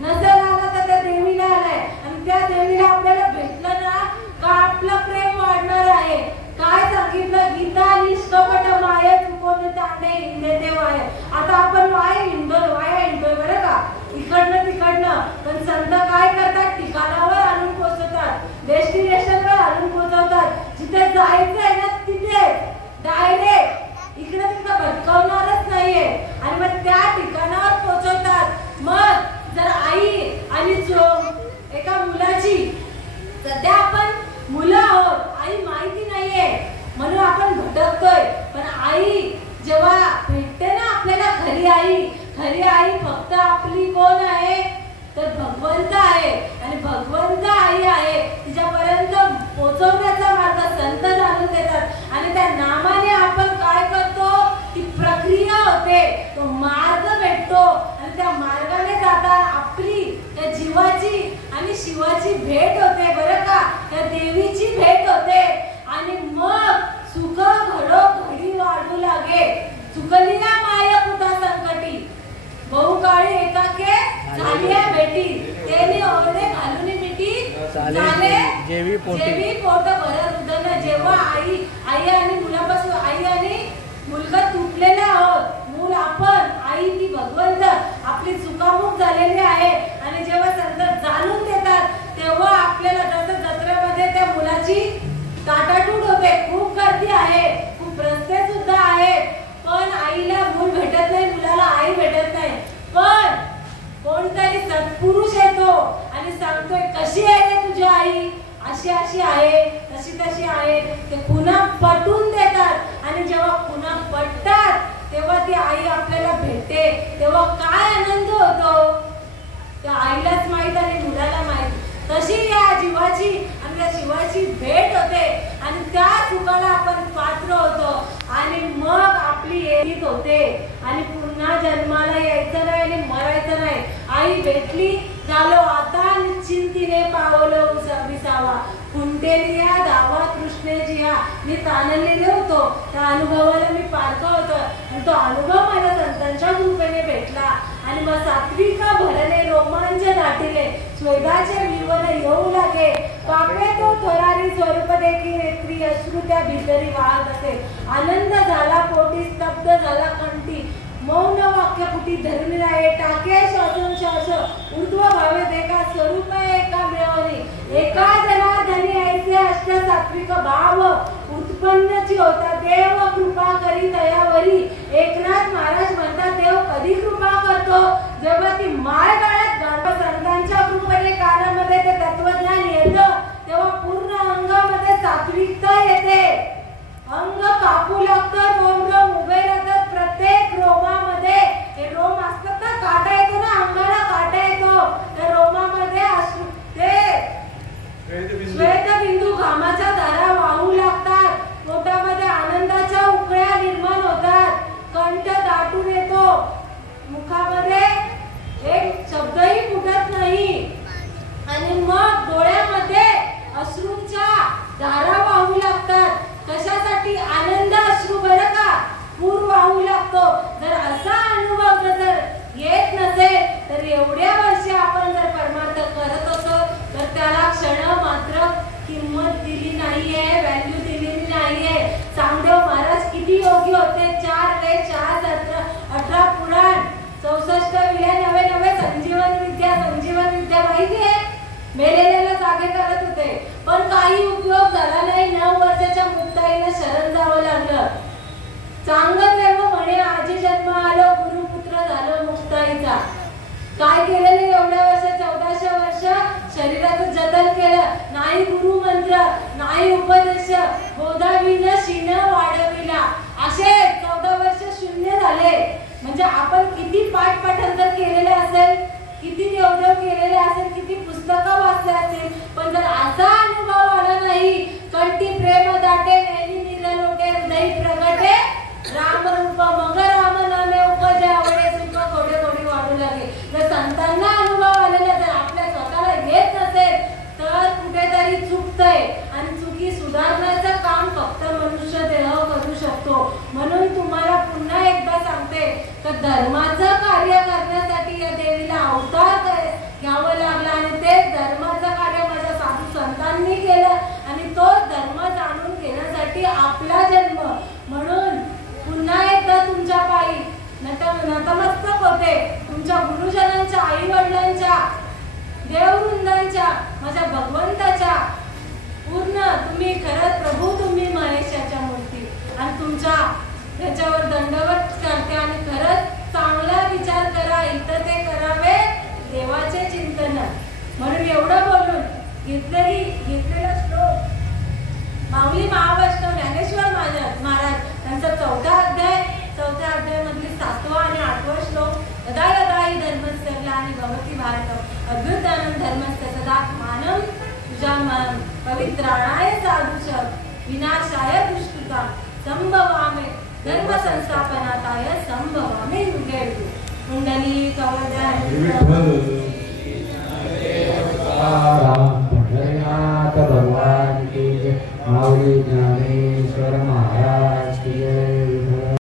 नसेल आला तर त्या देवीला आलाय. आणि त्या देवीला आपल्याला भेटलं ना का आपलं प्रेम वाढणार आहे. काय सांगितलं? गीता निष्कपट माया चुकवून तांडे हिंदे ते वाय. आता आपण वाया हिंडोय बरं का, इकडनं तिकडनं. पण संत काय करतात? ठिकाणावर आणून पोहोचवतात, डेस्टिनेशनवर आणून पोहोचवतात. जिथे जायचं आहे ना तिथे डायरेक्ट इकडे तिकडे भटकवणारच नाहीये. आणि मग त्या ठिकाणावर पोहोचवतात. मग जर आई आणि एका मुलाची, सध्या आपण मुलं आहोत, आई माहिती नाहीये म्हणून आपण भटकतोय. पण आई जेव्हा भेटते ना आपल्याला, खरी आई फक्त आपली कोण आहे? तर भगवंत आहे. आणि भगवंत आई आहे. तिच्यापर्यंत पोहोचवण्याचा मार्ग संत जाणून देतात. आणि त्या नामाने आपण काय करतो? ती प्रक्रिया होते, तो मार्ग भेटतो. आणि त्या मार्गाने जाता आपली त्या जीवाची आणि शिवाची भेट होते बरं का. त्या देवीची भेट होते. आणि मग सुख जेवी पोटी पोट भरत उदरनं. जेव्हा आई आणि मुलापासून आई आणि मुलगा तुटलेला आहोत, मूल आपण, आई ती भगवंत, आपली चुकामुक झालेली आहे. आणि जेव्हा संत जाणून देतात तेव्हा आपल्याला जसं जत्रेमध्ये त्या मुलाची ताटाटूट होते. खूप गर्दी आहे, खूप रस्ते सुद्धा आहेत, पण आईला मूल भेटत नाही, मुलाला आई भेटत नाही. पण कोणतरी सत्पुरुष येतो आणि सांगतोय कशी आहे रे तुझी आई, अशी अशी आहे, तशी तशी आहे. ते पुन्हा पटवून देतात आणि जेव्हा पुन्हा पटतात तेव्हा ती आई आपल्याला भेटते. तेव्हा काय आनंद होतो त्या आईलाच माहित आणि मुलाला माहित. तशी या जीवाची आणि त्या शिवाची भेट होते आणि त्या सुखाला आपण पात्र होतो आणि मग आपली येणीत होते आणि पुन्हा जन्माला यायचं नाही आणि मरायचं नाही. आई भेटली झालो आता निश्चिंतीने पावलं विसावा. कुंटेलिया धावा कृष्णेजिया मी ताणलेले होतो, त्या अनुभवाला मी पारखं होतं आणि तो अनुभव मला संतांच्या कृपेने भेटला आणि मग सात्विका भरले रोमांच दाटिले. स्वेदाचे विवन येऊ लागे, पापे तो थोरारी स्वरूप देखी नेत्री अश्रू त्या भीतरी वाहत असे. आनंद झाला पोटी, स्तब्ध झाला कंठी, मौन वाक्य पुटी धरून राहे. टाके श्वासन श्वास ऊर्ध्व भावे देखा, स्वरूप एका मिळवणी एका जनार्दनी ऐसे अष्ट सात्विक भाव उत्पन्नची होता. देव कृपा करी दयावरी. एकनाथ महाराज म्हणतात देव कधी कृपा करतो, जेव्हा ती माळ गाळ्यात घालतो. संतांच्या कृपेने कानामध्ये ते तत्वज्ञान येतं तेव्हा पूर्ण अंगामध्ये सात्विकता येते. अंग कापू लागतं, रोम रोम उभे राहतात. प्रत्येक रोमामध्ये हे रोम असतात ना, काटा येतो ना, अंगाला काटा येतो, त्या रोमामध्ये असू ते श्वेतबिंदू घामाच्या धारा वाहू लागतात. पोटामध्ये आनंदाच्या उकळ्या निर्माण होतात. कंठ दाटून येतो, मुखामध्ये एक शब्दही फुटत नाही आणि मग डोळ्यामध्ये अश्रूंच्या धारा वाहू लागतात. कशासाठी? आनंद अश्रू बरं का, पूर वाहू लागतो. जर असा अनुभव जर येत नसेल तर एवढ्या वर्षे आपण जर परमार्थ करत असो तर त्याला क्षण मात्र किंमत दिली नाहीये, व्हॅल्यू दिलेली नाहीये. चांगदेव महाराज किती योगी होते. 4 वेद 4 सत्र 18 पुराण 64 विले नवे संजीवन विद्या माहितीये, मेलेल्याला जागे करत होते. पण काही उपयोग झाला नाही. 9 वर्षाच्या मुक्ताईला शरण जावं लागलं. चांगलं देव म्हणे आजी जन्म आलो, गुरुपुत्र झालो मुक्ताईचा. काय केलेलं एवढ्या वर्ष, 1400 वर्ष शरीराचं जतन केलं. नाही गुरु मंत्र, नाही उपदेश, बोधाविन शीन वाढविला. असे 14 वर्ष शून्य झाले. म्हणजे आपण किती पाठ पाठांतर केलेले असेल, किती देवदेव केलेले असेल, किती पुस्तकं वाचले असेल, पण जर असा अनुभव आला नाही, कंठी प्रेम दाटे नैनी निरलोटे हृदय प्रगटे राम रूप मग राम नामे उपजे आवडे सुख घोडे घोडी वाढू लागे. जर संतांना अनुभव आलेला जर आपल्या स्वतःला येत नसेल तर कुठेतरी चुकतंय आणि चुकी सुधारण्याचं काम फक्त मनुष्य देह करू शकतो. म्हणून तुम्हाला पुन्हा एकदा सांगते तर धर्माचं कार्य करण्यासाठी या देवीला अवतार घ्यावं लागलं आणि तेच धर्माचं कार्य माझ्या साधू संतांनी केलं आणि तोच धर्म जाणून घेण्यासाठी आपला जन्म. म्हणून पुन्हा एकदा तुमच्या पायी नतमस्तक होते. तुमच्या गुरुजनांच्या, आई वडिलांच्या, देववृंदांच्या, माझ्या भगवंताच्या. पूर्ण तुम्ही खरंच प्रभू, तुम्ही महेशाच्या मूर्ती आणि तुमच्या त्याच्यावर दंडवत करते आणि खरंच चांगला विचार करा. इथं ते करावे देवाचे चिंतन. म्हणून एवढं बोलून घेतलेला श्लोक माऊली महावैष्णव ज्ञानेश्वर महाराज त्यांचा 4था अध्यायामधली 7वा आणि 8वा श्लोक. यदा यदा हि धर्मस्य आणि भवती भारतम अद्भुतानं धर्मस्य सदा मानम तुझ्या पवित्राणाय साधुष विनाशाय दुष्कृता संभवामे धर्म संस्थापनाताय संभवामे युगे युगे. कुंडली भगवान की जय. माऊली ज्ञानेश्वर महाराज